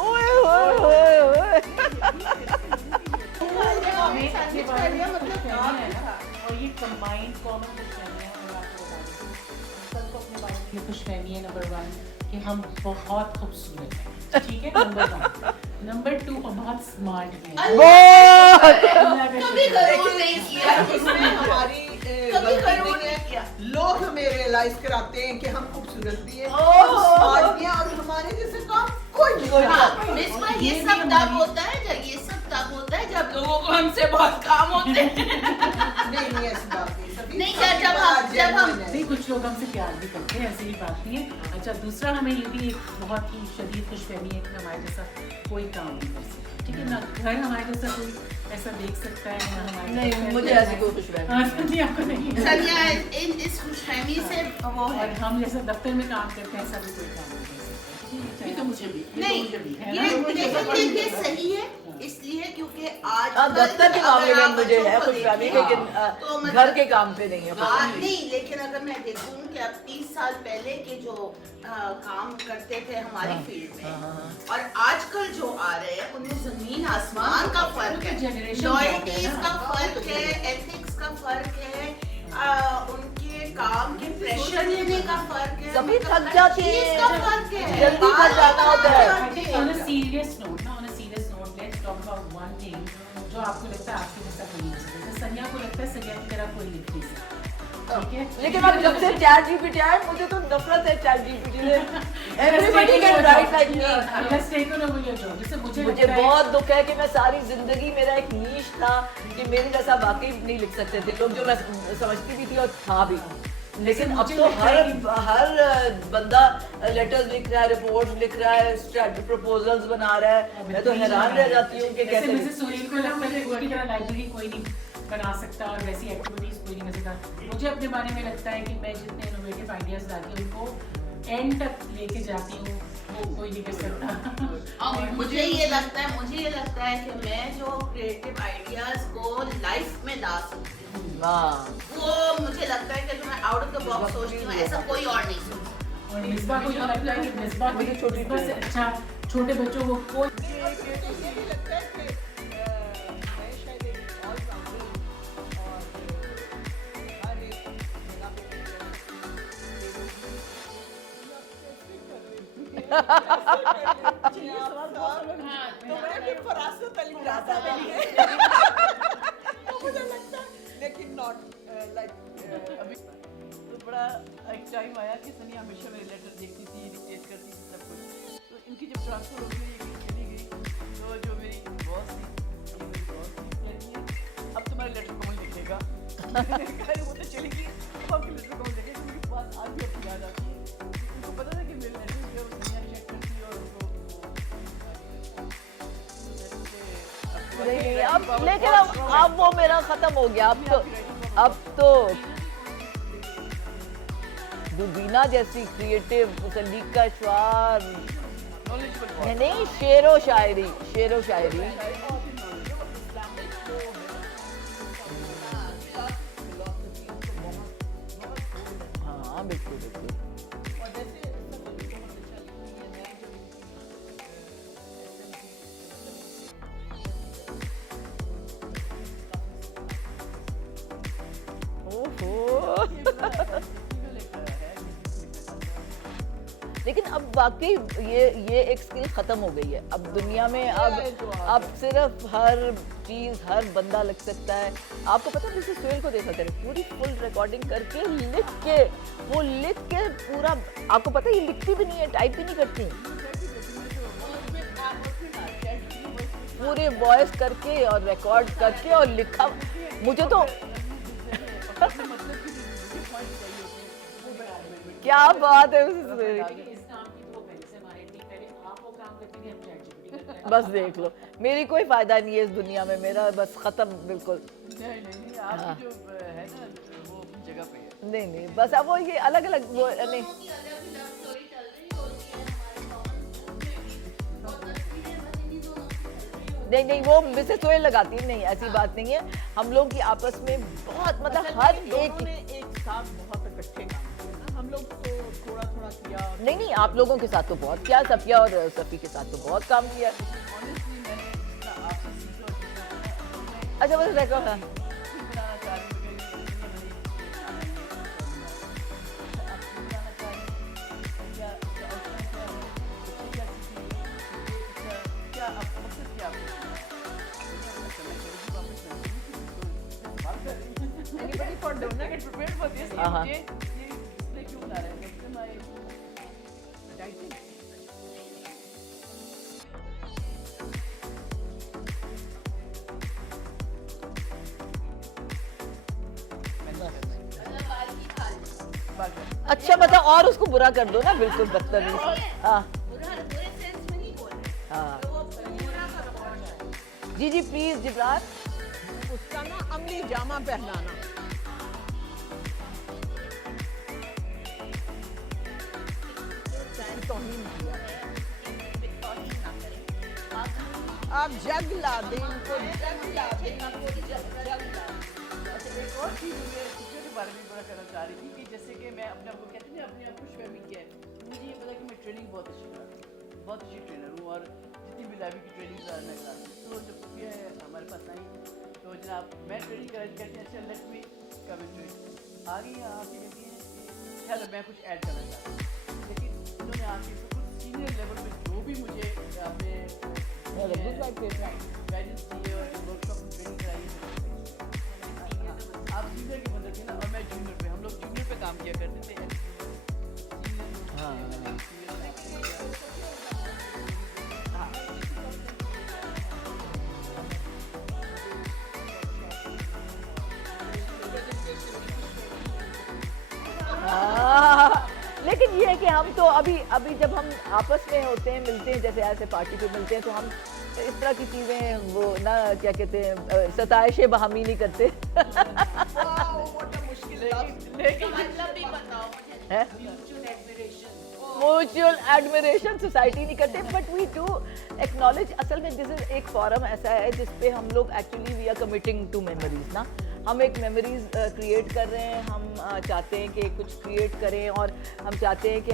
ओए ओए ओए ओए। हमें अपने बारे में खुशफहमी है ना, और ये कंबाइंड कॉमन खुशफहमी है। मैं आपको बता देती हूँ, हम सबको अपने बारे में खुशफहमी है नंबर 1 कि हम बहुत खूबसूरत हैं, ठीक है, नंबर 1। नंबर 2 हम बहुत स्मार्ट हैं। कभी गरूर नहीं किया इसमें हमारी कभी गरूर नहीं किया। लोग हमें रियलाइज कराते हैं कि हम खूबसूरत भी हैं, ओह। हम स्मार्ट भी हैं और हमारे जैसे काम कोई नहीं करता। हाँ, मिसबा ये सब तब होता है जब लोगों को हमसे बहुत काम होते हैं। नहीं ऐसी बात नहीं, सभी नहीं, सभी जब बड़ा हम- जब हम- genuine है। नहीं, कुछ लोग हमसे प्यार भी करते हैं, ऐसी भी बात नहीं है। अच्छा, दूसरा हमें ये भी एक बहुत ही शदीद खुशफहमी है कि हमारे जैसा कोई काम नहीं कर सकता, ठीक है ना, घर हमारे जैसा कोई ऐसा देख सकता है ना हमारे नहीं, जैसा मुझे ऐसा ऐसी कोई खुशफहमी हाँ, नहीं, आपको नहीं है। सनिया इस खुशफहमी से वो है। और हम जैसा दफ्तर में काम करते हैं, ऐसा भी कोई काम नहीं कर सकता। ये तो मुझे भी, नहीं, है ना? ये सही है, इसलिए क्योंकि आज हाँ, दफ्तर के मामले में मुझे है बच्चों को खुशफहमी, देखें, लेकिन तो मतलब- घर के काम पे नहीं है खुशफहमी। नहीं, लेकिन अगर मैं देखूं कि अब 30 साल पहले के जो काम करते थे हमारी फील्ड में और आजकल जो आ रहे हैं उनमें जमीन आसमान का फर्क है, Generation लॉयल्टीज gap है का ना। फर्क है, एथिक्स का फर्क है, उनके काम के प्रेशर लेने का फर्क है, सभी मतलब थक जाते हर चीज़ हैं, का फर्क है, जल्दी थक जाना होता है। I think on a serious note, let's talk about one thing जो आपको लगता है आपके जैसा कोई नहीं हो सकता। जैसे सनिया को लगता है सनिया की तरह कोई लिख नहीं सकता, ठीक है? लेकिन अब जब से चैट जीपीटी आया, मुझे तो नफरत है चैट जीपीटी से। Everybody can write like me. Let's take on over your job. जैसे मुझे मुझे लगता है- बहुत दुख है कि मैं सारी जिंदगी, मेरा एक नीश था कि मेरे जैसा वाकई नहीं लिख सकते थे लोग, जो मैं समझती भी थी और था भी, लेकिन अब मुझे तो लगता है हर बंदा लेटर्स लिख रहा है, रिपोर्ट्स लिख रहा है, प्रपोजल्स बना रहा है। मैं तो हैरान रह जाती हूँ कि जैसे कैसे मुझे सुनील को लगता है कि उनकी तरह लाइब्रेरी कोई नहीं बना सकता और वैसी एक्टिविटीज कोई नहीं कर सकता। मुझे अपने बारे में लगता है कि मैं जितने इनोवेटिव आइडियाज लाती हूँ उनको एंड तक लेके जाती हूँ, वो कोई नहीं कर सकता। और मुझे ये लगता है कि मैं जो क्रिएटिव आइडियाज को लाइफ में ला सकती हूँ हाँ वो मुझे लगता है कि जो मैं आउट ऑफ द बॉक्स सोचती हूँ ऐसा कोई और नहीं सोचता। और मिसबा को जो लगता है कि मिसबा से अच्छा छोटे बच्चों को कोई मुझे ये भी लगता है कि मैं शायद एक ऑलराउंडर हूँ और हर एक जगह पे तो मैं भी फरासत अली तो मुझे लगता है लेकिन नॉट लाइक अभी तो बड़ा एक टाइम आया कि सनी हमेशा मेरे लेटर देखती थी, डिक्टेट करती थी सब कुछ। तो इनकी जब ट्रांसफर हो गई, ये चली गई, तो जो मेरी बॉस थी, ये मेरी बॉस थी, कहती है अब तुम्हारे लेटर कौन लिखेगा? मैंने कहा वो तो चली गई, अब आपके लेटर कौन लिखेगा? मेरी बात आज भी अपनी याद आती है। उनको पता था कि मेरे लेटर जो सनिया चेक करती है और उनको नहीं अब लेकिन अब वो मेरा खत्म हो गया। अब तो दुबीना जैसी क्रिएटिव सलीका श्वार नहीं, शेरो शायरी हाँ बिल्कुल बिल्कुल। लेकिन अब वाकई ये एक स्किल खत्म हो गई है अब दुनिया में। अब सिर्फ हर चीज हर बंदा लग सकता है। आपको पता है जैसे सोहेल को देखा करें, पूरी फुल रिकॉर्डिंग करके लिख के पूरा, आपको पता है ये लिखती भी नहीं है, टाइप भी नहीं करती, पूरे वॉइस करके और रिकॉर्ड करके और लिखा। मुझे तो क्या बात है इस काम की तो वो पहले से हमारे नहीं, पहले आप वो काम करती थी, हम ChatGPT करते हैं। बस देख लो, मेरी कोई फायदा नहीं है इस दुनिया में, मेरा बस खत्म बिल्कुल। नहीं आपकी जो है ना वो अपनी जगह पे है। नहीं बस अब वो ये अलग अलग वो नहीं दोनों की अलग ही लव स्टोरी चल रही होती है हमारे कॉमन ग्रुप में भी, और तस्वीरें बस इन्हीं दोनों की चल रही होती है। नहीं वो वैसे तो लगाती नहीं, ऐसी बात नहीं है। हम लोग की आपस में बहुत मतलब हर एक ने एक साथ बहुत इकट्ठे काम किया ना, हम लोग तो थोड़ा थोड़ा किया। नहीं आप लोगों के साथ तो बहुत किया, सफिया और सफ़ी के साथ तो बहुत काम किया। ऑनेस्टली मैंने जितना आपसे सीखा और जितना मैं अच्छा बस देखो हाँ खुद बनाना चाह रही हूँ कि ये आप खुद बनाना चाह रही हैं, क्या इसका आउटकम क्या है, क्या सीखेंगे, क्या आप मकसद क्या आपको Anybody for donor get prepared for this? हाँ। ये इसलिए क्यों बना रहे हैं? Next time I dieting. अच्छा मतलब और उसको बुरा कर दो ना, बिल्कुल बदतमीज। हाँ बुरे सेंस में नहीं बोल रहे, हाँ तो वो पूरा का रिकॉर्ड है। जी प्लीज जिब्रान। उसका ना अमली जामा पहनाना। तौहीन किया। आप जग ला दें इनको, जग ला दें जग ला। एक और चीज़ मैं पिक्चर के बारे में बड़ा करना चाह रही थी कि जैसे कि मैं अपने आप को कहती हूँ अपने आप को स्विमिंग किया है, मुझे ये पता कि मैं ट्रेनिंग बहुत अच्छी कराती हूँ, बहुत अच्छी ट्रेनर हूँ और जितनी भी लाइब्रेरी की ट्रेनिंग मैं कराती हूँ। तो जब ये हमारे पास आई तो जनाब मैं ट्रेनिंग कराती कहती हैं अच्छा let me come in training आ गई आके कहती हैं चलो मैं कुछ ऐड करना चाहती हूँ, लेकिन उन्होंने आके बिल्कुल सीनियर लेवल पे जो भी मुझे आपने गाइडेंस दी और वर्कशॉप में ट्रेनिंग कराई है, आप सीनियर के बंदे थे ना और मैं जूनियर पे, हम लोग जूनियर पे काम किया करते थे। लेकिन ये है कि हम तो अभी जब हम आपस में होते हैं, मिलते हैं, जैसे ऐसे पार्टी पे मिलते हैं तो हम इस तरह की चीज़ें वो ना क्या कहते हैं सताइशे बहामी नहीं करते। लेकिन मतलब भी बताओ मुझे। है म्यूचुअल एडमिरेशन सोसाइटी नहीं करते, बट वी डू एक्नॉलेज। असल में दिस इज एक फॉरम ऐसा है जिसपे हम लोग actually we are commiting to memories ना। हम एक मेमोरीज क्रिएट कर रहे हैं, हम चाहते हैं कि कुछ क्रिएट करें और हम चाहते हैं कि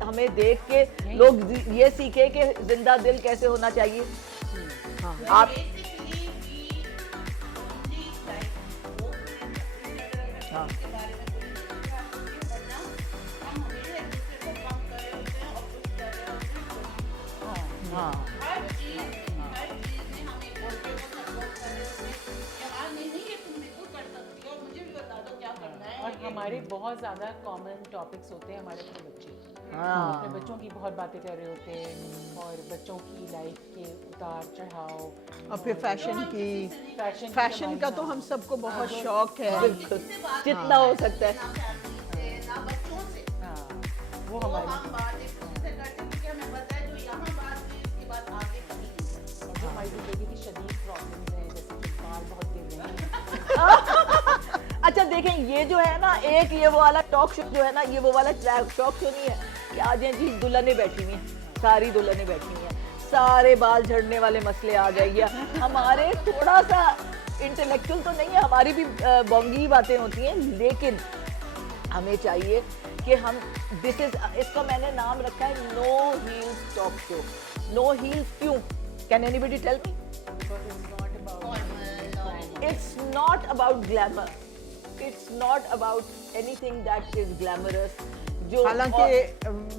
हमें देख के लोग ये सीखे कि जिंदा दिल कैसे होना चाहिए। हाँ, आप Basically, we only like hope in each other हाँ। के बारे में कुछ नहीं लिखा होती है, वरना हम हमेशा एक दूसरे को कम कर रहे होते हैं और कुछ कर रहे होते हैं। हाँ हर चीज में हम एक दूसरे को सपोर्ट कर रहे होते हैं कि हाँ नहीं ये तुम बिल्कुल कर सकती हो, मुझे भी बता दो क्या करना है। और हमारे बहुत ज़्यादा कॉमन टॉपिक्स होते हैं हमारे अपने बच्चे। हाँ। अपने बच्चों की बहुत बातें कर रहे होते हैं और बच्चों की लाइफ के उतार चढ़ाव और फिर फैशन की फैशन फैशन का तो हम सबको बहुत शौक है। किससे बात जितना हो सकता है। ना फैमिली से ना बच्चों से, वो वो हमारी हम बात एक दूसरे से करते हैं क्योंकि हमें पता है जो यहाँ बात हुई उसके बाद आगे कभी नहीं करते। और जो हमारी जिंदगी की शदीद प्रॉब्लम्स हैं, जैसे कि बाल बहुत गिर रहे हैं। अच्छा देखें, ये जो है ना, एक ये वो वाला टॉक शो जो है ना, ये वो वाला टॉक शो नहीं है कि आज हैं जी दुल्हनें बैठी हुई हैं, सारी दुल्हनें बैठी हुई हैं, सारे बाल झड़ने वाले मसले आ गए। या हमारे थोड़ा सा इंटेलेक्चुअल तो नहीं है, हमारी भी बोंगी बातें होती हैं, लेकिन हमें चाहिए कि हम इसका मैंने नाम रखा है no heels talk show. No heels क्यों? Can anybody tell me? It's not about glamour. It's not about anything that is glamorous. जो हालांकि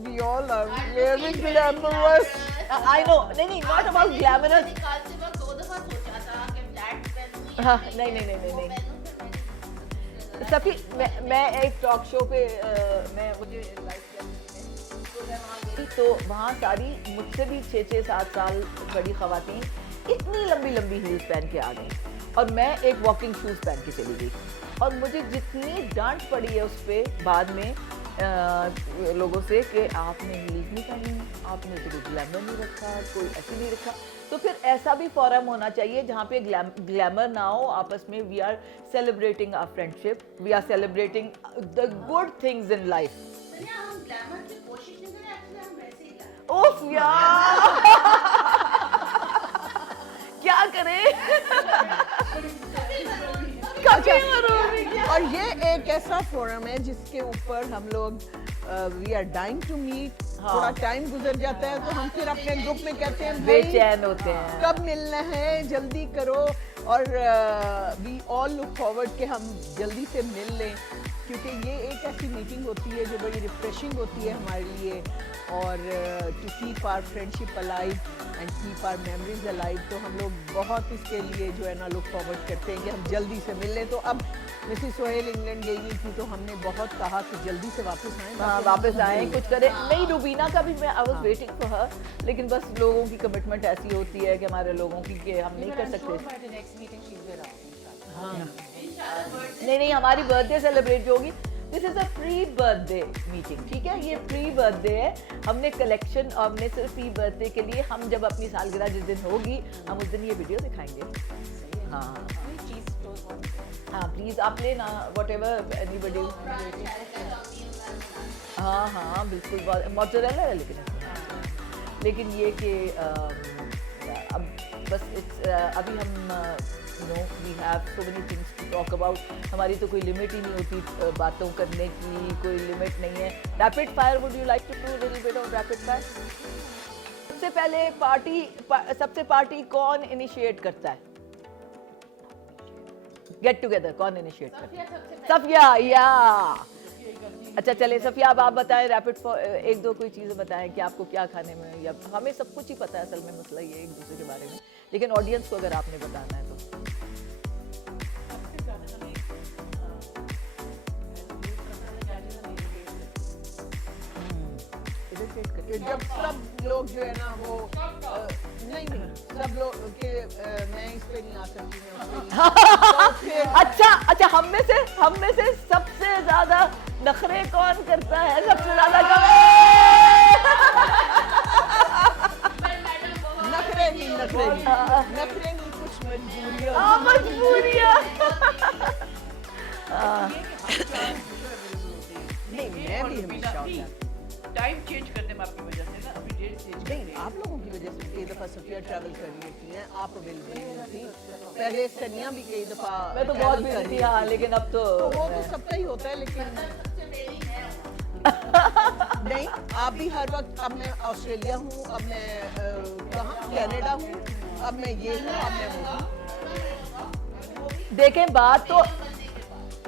we all are very glamorous. I know, नहीं, not about glamorous. निकाल से वक्त 2 दफा सोचा था कि फ्लैट पहनूं हाँ, नहीं। सफी, मैं एक टॉक शो पे मैं मुझे तो वहाँ सारी मुझसे भी 6-7 साल बड़ी खवातीन इतनी लंबी हील्स पहन के आ गई और मैं एक वॉकिंग शूज पहन के चली गई और मुझे जितनी डांट पड़ी है उस पर बाद में लोगों से कि आपने हील्स नहीं पहनी, आपने तो कोई ग्लैमर नहीं रखा, कोई ऐसे नहीं रखा। तो फिर ऐसा भी फोरम होना चाहिए जहाँ पे ग्लैमर ना हो, आपस में we are celebrating our friendship, we are celebrating the good things in life. हम ग्लैमर की कोशिश नहीं करें, एक्चुअली हम वैसे ही ग्लैमर। ओफ यार क्या करें? और ये एक ऐसा फोरम है जिसके ऊपर हम लोग we are dying to meet. थोड़ा टाइम गुजर जाता है तो हम फिर अपने ग्रुप में कहते हैं भाई बेचैन होते हैं, कब मिलना है, जल्दी करो। और वी ऑल लुक फॉरवर्ड कि हम जल्दी से मिल लें, क्योंकि ये एक ऐसी मीटिंग होती है जो बड़ी रिफ्रेशिंग होती है हमारे लिए। और to keep our friendship alive and keep our memories alive, तो हम लोग बहुत इसके लिए जो है ना लुक फॉरवर्ड करते हैं कि हम जल्दी से मिल लें। तो अब मिसेस सोहेल इंग्लैंड गई हुई थी तो हमने बहुत कहा कि जल्दी से वापस आएँ। हाँ वापस आए, कुछ करें। नहीं, रूबीना का भी मैं I was waiting for her, लेकिन बस लोगों की कमिटमेंट ऐसी होती है कि हमारे लोगों की कि हम नहीं कर सकते। नहीं, हमारी बर्थडे सेलिब्रेट जो होगी, this is a pre birthday meeting, ठीक है? ये प्री बर्थडे है, हमने कलेक्शन और हमने सिर्फ प्री बर्थडे के लिए, हम जब अपनी सालगिरह जिस दिन होगी हम उस दिन ये वीडियो दिखाएंगे। हाँ प्लीज आप लेना वट एवर एनीबडी। हाँ बिल्कुल, मोज़रेला है लेकिन ये कि अब बस अभी हम we have so many things to talk about. हमारी तो कोई लिमिट ही नहीं होती बातों करने की, कोई लिमिट नहीं है। Rapid fire, would you like to do little bit of rapid fire? सबसे पहले सबसे पार्टी कौन इनिशिएट करता है? गेट टुगेदर कौन इनिशिएट करता है? सफिया। या अच्छा चले सफिया, अब आप बताएं रैपिड एक दो कोई चीज़ें बताएं कि आपको क्या खाने में, या हमें सब कुछ ही पता है असल में, मसला ये एक दूसरे के बारे में, लेकिन ऑडियंस को अगर आपने बताना है तो। जब सब लोग जो है ना वो नहीं सब लोग के मैं इस पे नहीं आ सकती हूँ। अच्छा हम में से सबसे ज्यादा नखरे कौन करता है? सबसे ज्यादा नखरे नहीं कुछ मजबूरियाँ। नहीं मैं भी हमेशा टाइम चेंज करने में आपकी वजह से ना, अपनी डेट चेंज नहीं आप लोगों की वजह से दफ़ा सफिया ट्रैवल कर रही होती हैं, आप अवेलेबल नहीं थी। पहले सनिया भी कई दफ़ा मैं तो बहुत बिजी थी, हाँ, लेकिन अब तो वो तो सबका ही होता है, लेकिन नहीं, आप भी हर वक्त, अब मैं ऑस्ट्रेलिया हूँ, अब मैं कहाँ कनाडा हूँ, अब मैं ये हूँ, अब मैं वो हूँ। देखें बात तो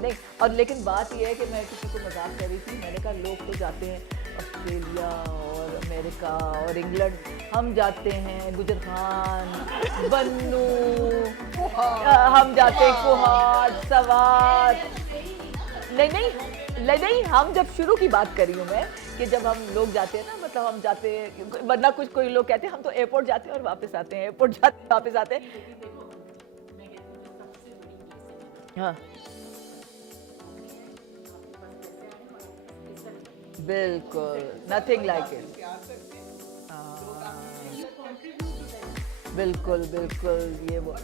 नहीं, और लेकिन बात यह है कि मैं किसी को मजाक कर रही थी, मैंने कहा लोग तो जाते हैं ऑस्ट्रेलिया और अमेरिका और इंग्लैंड, हम जाते हैं गुजरखान, बन्नू, हम जाते हैं कुहाट, सवात। नहीं, हम जब शुरू की बात कर रही हूँ मैं, कि जब हम लोग जाते हैं ना, मतलब हम जाते हैं, वरना कुछ कोई लोग कहते हैं हम तो एयरपोर्ट जाते हैं और वापस आते हैं, एयरपोर्ट जाते हैं वापस आते हैं। हाँ बिल्कुल, नथिंग लाइक इट। बिल्कुल ये वो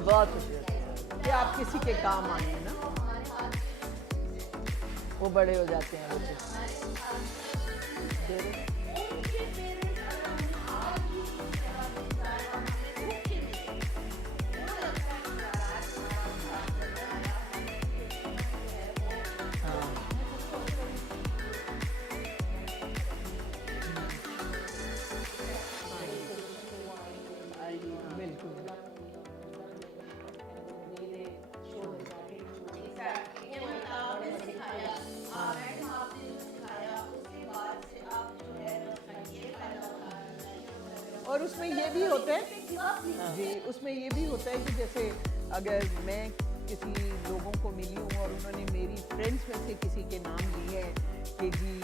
बहुत खुशी होती है कि आप किसी के काम आए ना, वो बड़े हो जाते हैं बच्चे। और उसमें ये भी होता है जी, उसमें ये भी होता है कि जैसे अगर मैं किसी लोगों को मिली हूँ और उन्होंने मेरी फ्रेंड्स में से किसी के नाम लिए हैं कि जी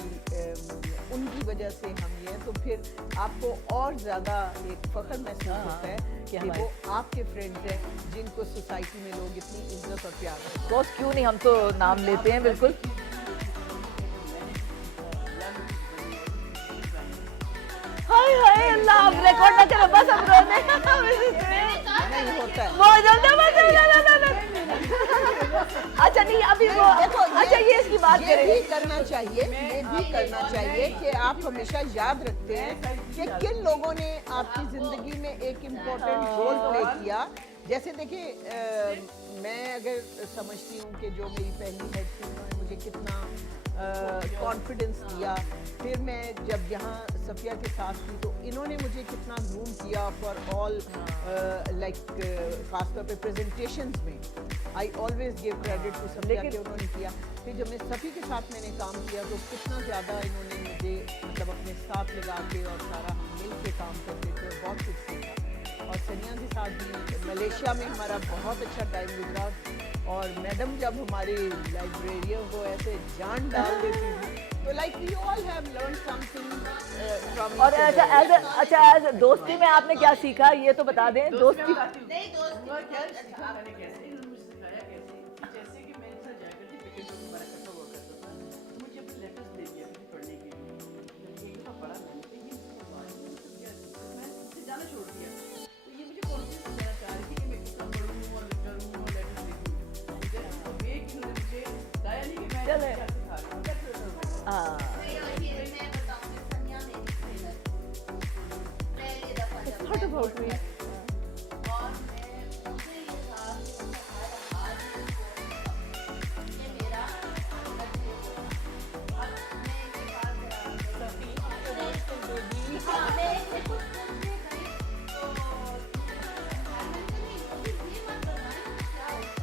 उनकी वजह से हम ये हैं, तो फिर आपको और ज़्यादा एक फ़ख्र महसूस होता है कि वो आपके फ्रेंड्स हैं जिनको सोसाइटी में लोग इतनी इज्जत और प्यार करते हैं। कोर्स क्यों नहीं, हम तो नाम लेते हैं बिल्कुल। हाय अल्लाह, आप रिकॉर्ड ना करो बस, हम रोने नहीं होता है। अच्छा नहीं, अभी वो अच्छा ये इसकी बात ये करें। भी करना चाहिए कि आप हमेशा याद रखते हैं कि किन लोगों ने आपकी ज़िंदगी में एक इम्पोर्टेंट रोल प्ले किया। जैसे देखिए, मैं अगर समझती हूँ कि जो मेरी पहली हेड थी उन्होंने मुझे कितना कॉन्फिडेंस दिया, फिर मैं जब यहाँ सफिया के साथ थी तो इन्होंने मुझे कितना ग्रूम किया फॉर ऑल, लाइक खासतौर पे प्रेजेंटेशंस में I always give credit to Safia कि उन्होंने किया। फिर जब मैं सफ़ी के साथ मैंने काम किया तो कितना ज़्यादा इन्होंने मुझे मतलब अपने साथ लगा के और सारा हम मिल के काम करते थे, बहुत कुछ सीखा। और सनिया के साथ भी मलेशिया में हमारा बहुत अच्छा टाइम गुजरा, और मैडम जब हमारे लाइब्रेरियन को ऐसे जान डाल देती थी तो like we all have learn something from. और अच्छा एज दोस्ती में आपने क्या सीखा ये तो बता दें। दोस्ती हुआ क्या सीखा मैंने, कैसे इन्होंने मुझे सिखाया, कैसे जैसे कि मैं इतना जाया करती पिकेट जो हमारा इकट्ठा हुआ करता था, मुझे अपने लेटर्स दे दिया मुझे पढ़ने के लिए। एक दफ़ा पढ़ा मैंने तो ये मैं इससे जाना छोड़ दिया, तो ये मुझे कॉन्फिडेंस देना चाह रही थी कि मैं कितना पढ़ूँ और करूँ और लेटर्स लिखूँ। वे इन्होंने मुझे बताया नहीं कि मैं क्या सिखा रही हूँ। हाँ मैं बताऊंगी, सनिया मेरी ट्रेनर पहली दफा जब What about me? और मैं मुझे ये था कि आज ये मेरा लक्ष्य होगा। अब मैं ये बात मैं इसे कुछ पूछने गई तो ये मत करना है क्या होगा।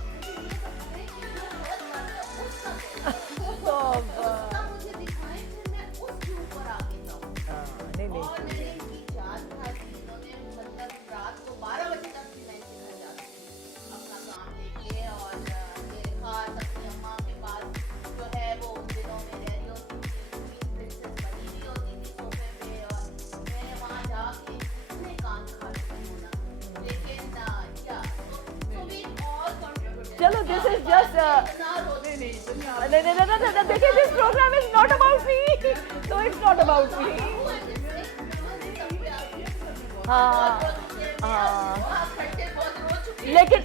this is just no, देखिए this program is not about me, so it's not about me. हाँ लेकिन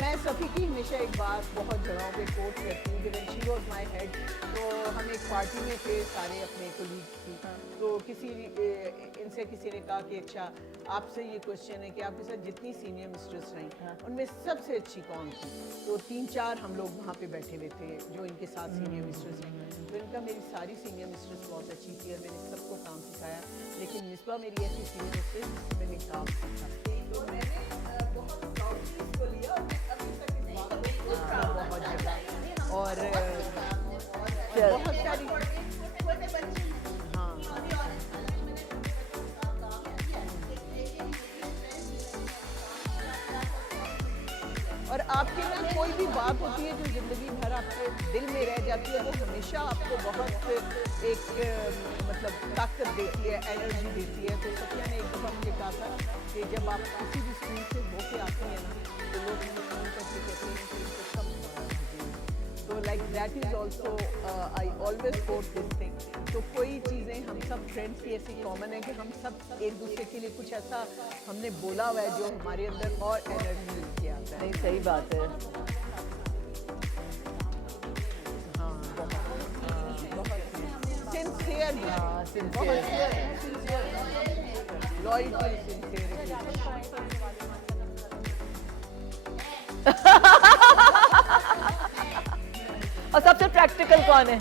मैं सफ़ी की हमेशा एक बात बहुत जगहों पे कोट करती हूँ कि when she was my head, तो हम एक पार्टी में थे सारे अपने कोलीग्स थी, तो इनसे किसी ने कहा कि अच्छा आपसे ये क्वेश्चन है कि आपके साथ जितनी सीनियर मिस्ट्रेस रही उनमें सबसे अच्छी कौन थी? तो 3-4 हम लोग वहाँ पे बैठे हुए थे जो इनके साथ सीनियर मिस्ट्रेस रही। तो इनका मेरी सारी सीनियर मिस्ट्रेस बहुत अच्छी थी और मैंने सबको काम सिखाया, लेकिन मिसबा मेरी ऐसी सीनियर मिस्ट्रेस जिससे मैंने काम सीखा। तो मैंने बहुत प्राउडली इसको लिया और मैं अभी तक इस बात को बहुत जगह और बहुत सारी और आपके ना कोई भी बात होती है जो ज़िंदगी भर आपके दिल में रह जाती है, वो हमेशा आपको बहुत एक मतलब ताकत देती है, एनर्जी देती है। तो सफिया ने एक दफ़ा मुझे कहा था कि जब आप किसी भी स्कूल से होके आते हैं ना, तो लोग मुझे फ़ोन करके कहते हैं कि इनको कब मुझे, तो like that is also I always quote this thing. तो कोई चीज़ें हम सब फ्रेंड्स की ऐसी कॉमन है कि हम सब एक दूसरे के लिए कुछ ऐसा हमने बोला हुआ है जो हमारे अंदर और एनर्जी लेके आता है। नहीं सही बात है। Loyalty, sincerity. और सबसे प्रैक्टिकल कौन है?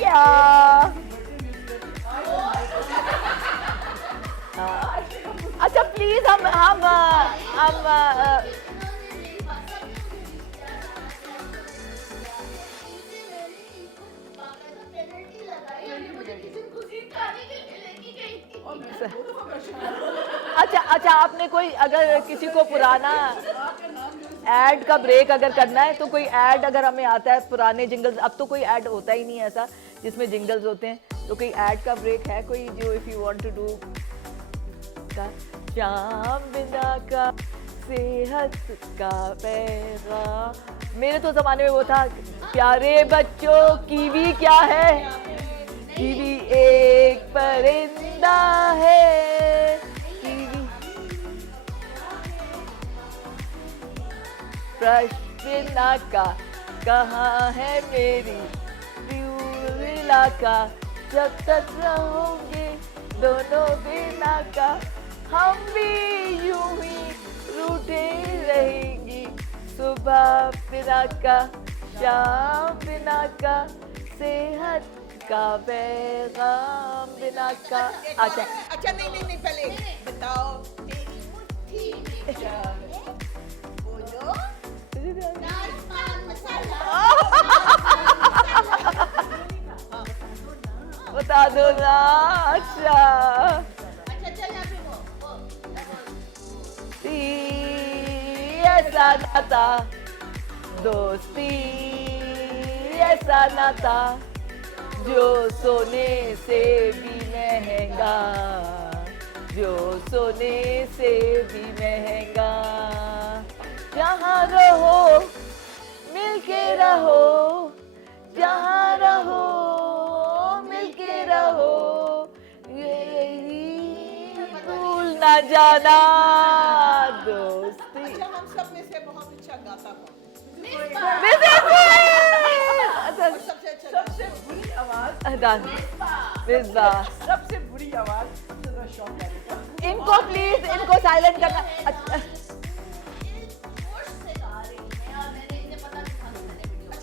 या अच्छा प्लीज हम अच्छा आपने कोई अगर किसी को पुराना ऐड का ब्रेक अगर करना है तो कोई ऐड अगर हमें आता है पुराने जिंगल्स, अब तो कोई ऐड होता ही नहीं है ऐसा जिसमें जिंगल्स होते हैं, तो कोई ऐड का ब्रेक है कोई जो if you want to do? शाम बिना का सेहत का पैगाम, मेरे तो जमाने में वो था प्यारे बच्चों कीवी क्या है, कीवी एक परिंदा है, कीवी बिना का कहाँ है मेरी प्यूरिला का, जब तक रहोगे दोनों बिना का हम भी यूं ही रूठे रहेंगी, सुबह बिना का शाम बिना का सेहत का पैगाम बिना का। अच्छा नहीं पहले बताओ तेरी मुट्ठी में क्या है, बोलो दाल पान मसाला बता दो ना। अच्छा चल यहाँ पे ऐसा नाता दोस्ती ऐसा नाता जो सोने से भी महंगा, जो सोने से भी महंगा, जहाँ रहो मिलके रहो, जहाँ रहो मिलके रहो, भूल ना जाना दोस्ती। अच्छा हम सब में से बहुत अच्छा गाता हूँ, सबसे बुरी आवाज मिसबा, सबसे बुरी आवाज सबसे ज्यादा शौक है। इनको प्लीज इनको साइलेंट करना। अच्छा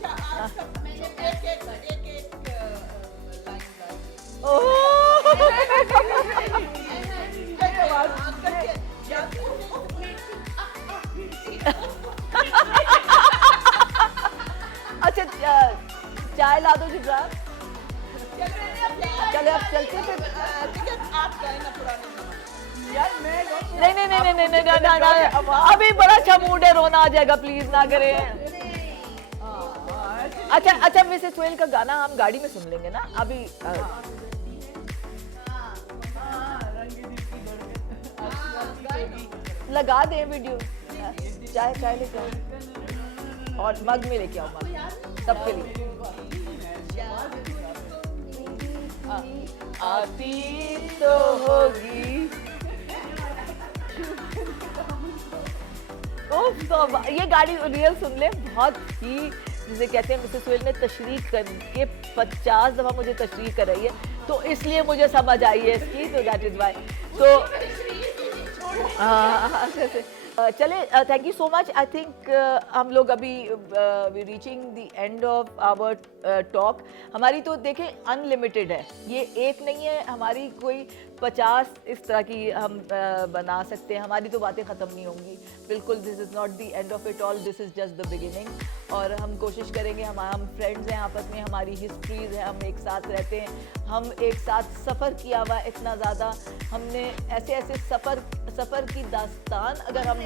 आज सब एक लाइन अच्छा चाय ला दो जिब्रा। चले अब चलते फिर। आप गए ना पुराने नहीं, अभी बड़ा अच्छा मूड है, रोना आ जाएगा, प्लीज ना करें। अच्छा मिसेस सोहेल का गाना हम गाड़ी में सुन लेंगे ना अभी। लगा दें वीडियो। चाय चाय लेके आओ और मग में लेके आओ, मग सबके लिए। आती तो होगी। तो ये गाड़ी रियल सुन ले, बहुत ही जिसे कहते हैं मिसेस सोहेल ने तशरीह करके 50 दफ़ा मुझे तशरीह कराई है, तो इसलिए मुझे समझ आई है इसकी, तो दैट इज़ वाई। तो चले, thank you so much. I think हम लोग अभी reaching the end of our talk. हमारी तो देखें अनलिमिटेड है, ये एक नहीं है, हमारी कोई 50 इस तरह की हम बना सकते हैं, हमारी तो बातें ख़त्म नहीं होंगी बिल्कुल। This is not the end of it all, this is just the beginning. और हम कोशिश करेंगे, हम फ्रेंड्स हैं आपस में, हमारी हिस्ट्रीज़ हैं, हम एक साथ रहते हैं, हम एक साथ सफ़र किया हुआ इतना ज़्यादा, हमने ऐसे ऐसे सफ़र की दास्तान अगर हम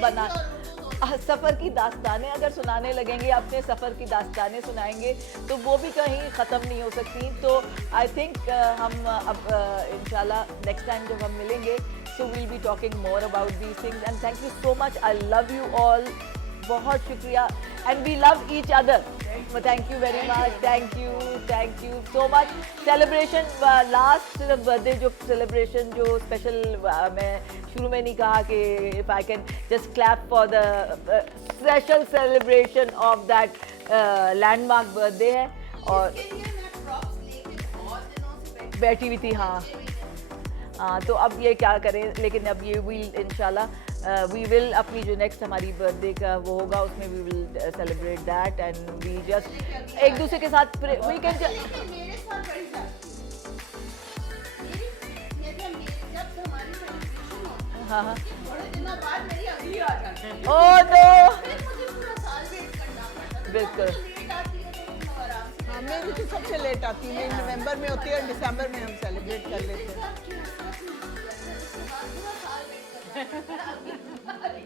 सफ़र की दास्तानें अगर सुनाने लगेंगे, अपने सफ़र की दास्तानें सुनाएंगे तो वो भी कहीं ख़त्म नहीं हो सकती। तो आई थिंक हम अब इंशाल्लाह नेक्स्ट टाइम जब हम मिलेंगे, so we'll be talking more about these things. And thank you so much, I love you all, बहुत शुक्रिया। And we love each other, thank you very much, thank you so much. Celebration, last birthday जो celebration जो special, मैं शुरू में नहीं कहा कि if I can just clap for the special celebration of that landmark birthday है। और बैठी हुई थी, हाँ तो अब ये क्या करें, लेकिन अब ये विल इंशाल्लाह वी विल अपनी जो नेक्स्ट हमारी बर्थडे का वो होगा उसमें we will celebrate that and we just एक दूसरे के साथ वी कैन मेरे साथ बड़ी जाती जब हमारी सेलिब्रेशन होती है, हाँ थोड़े दिनों बाद मेरी अगली आ जाती है, ओह नो, फिर मुझे पूरा साल वेट करना पड़ता है। बिल्कुल। लेट आती है तो तुम आराम से। हाँ, मेरी तो सबसे लेट आती है, नवंबर में होती है और दिसंबर में हम सेलिब्रेट कर लेते हैं। पूरा साल वेट करना पड़ता है।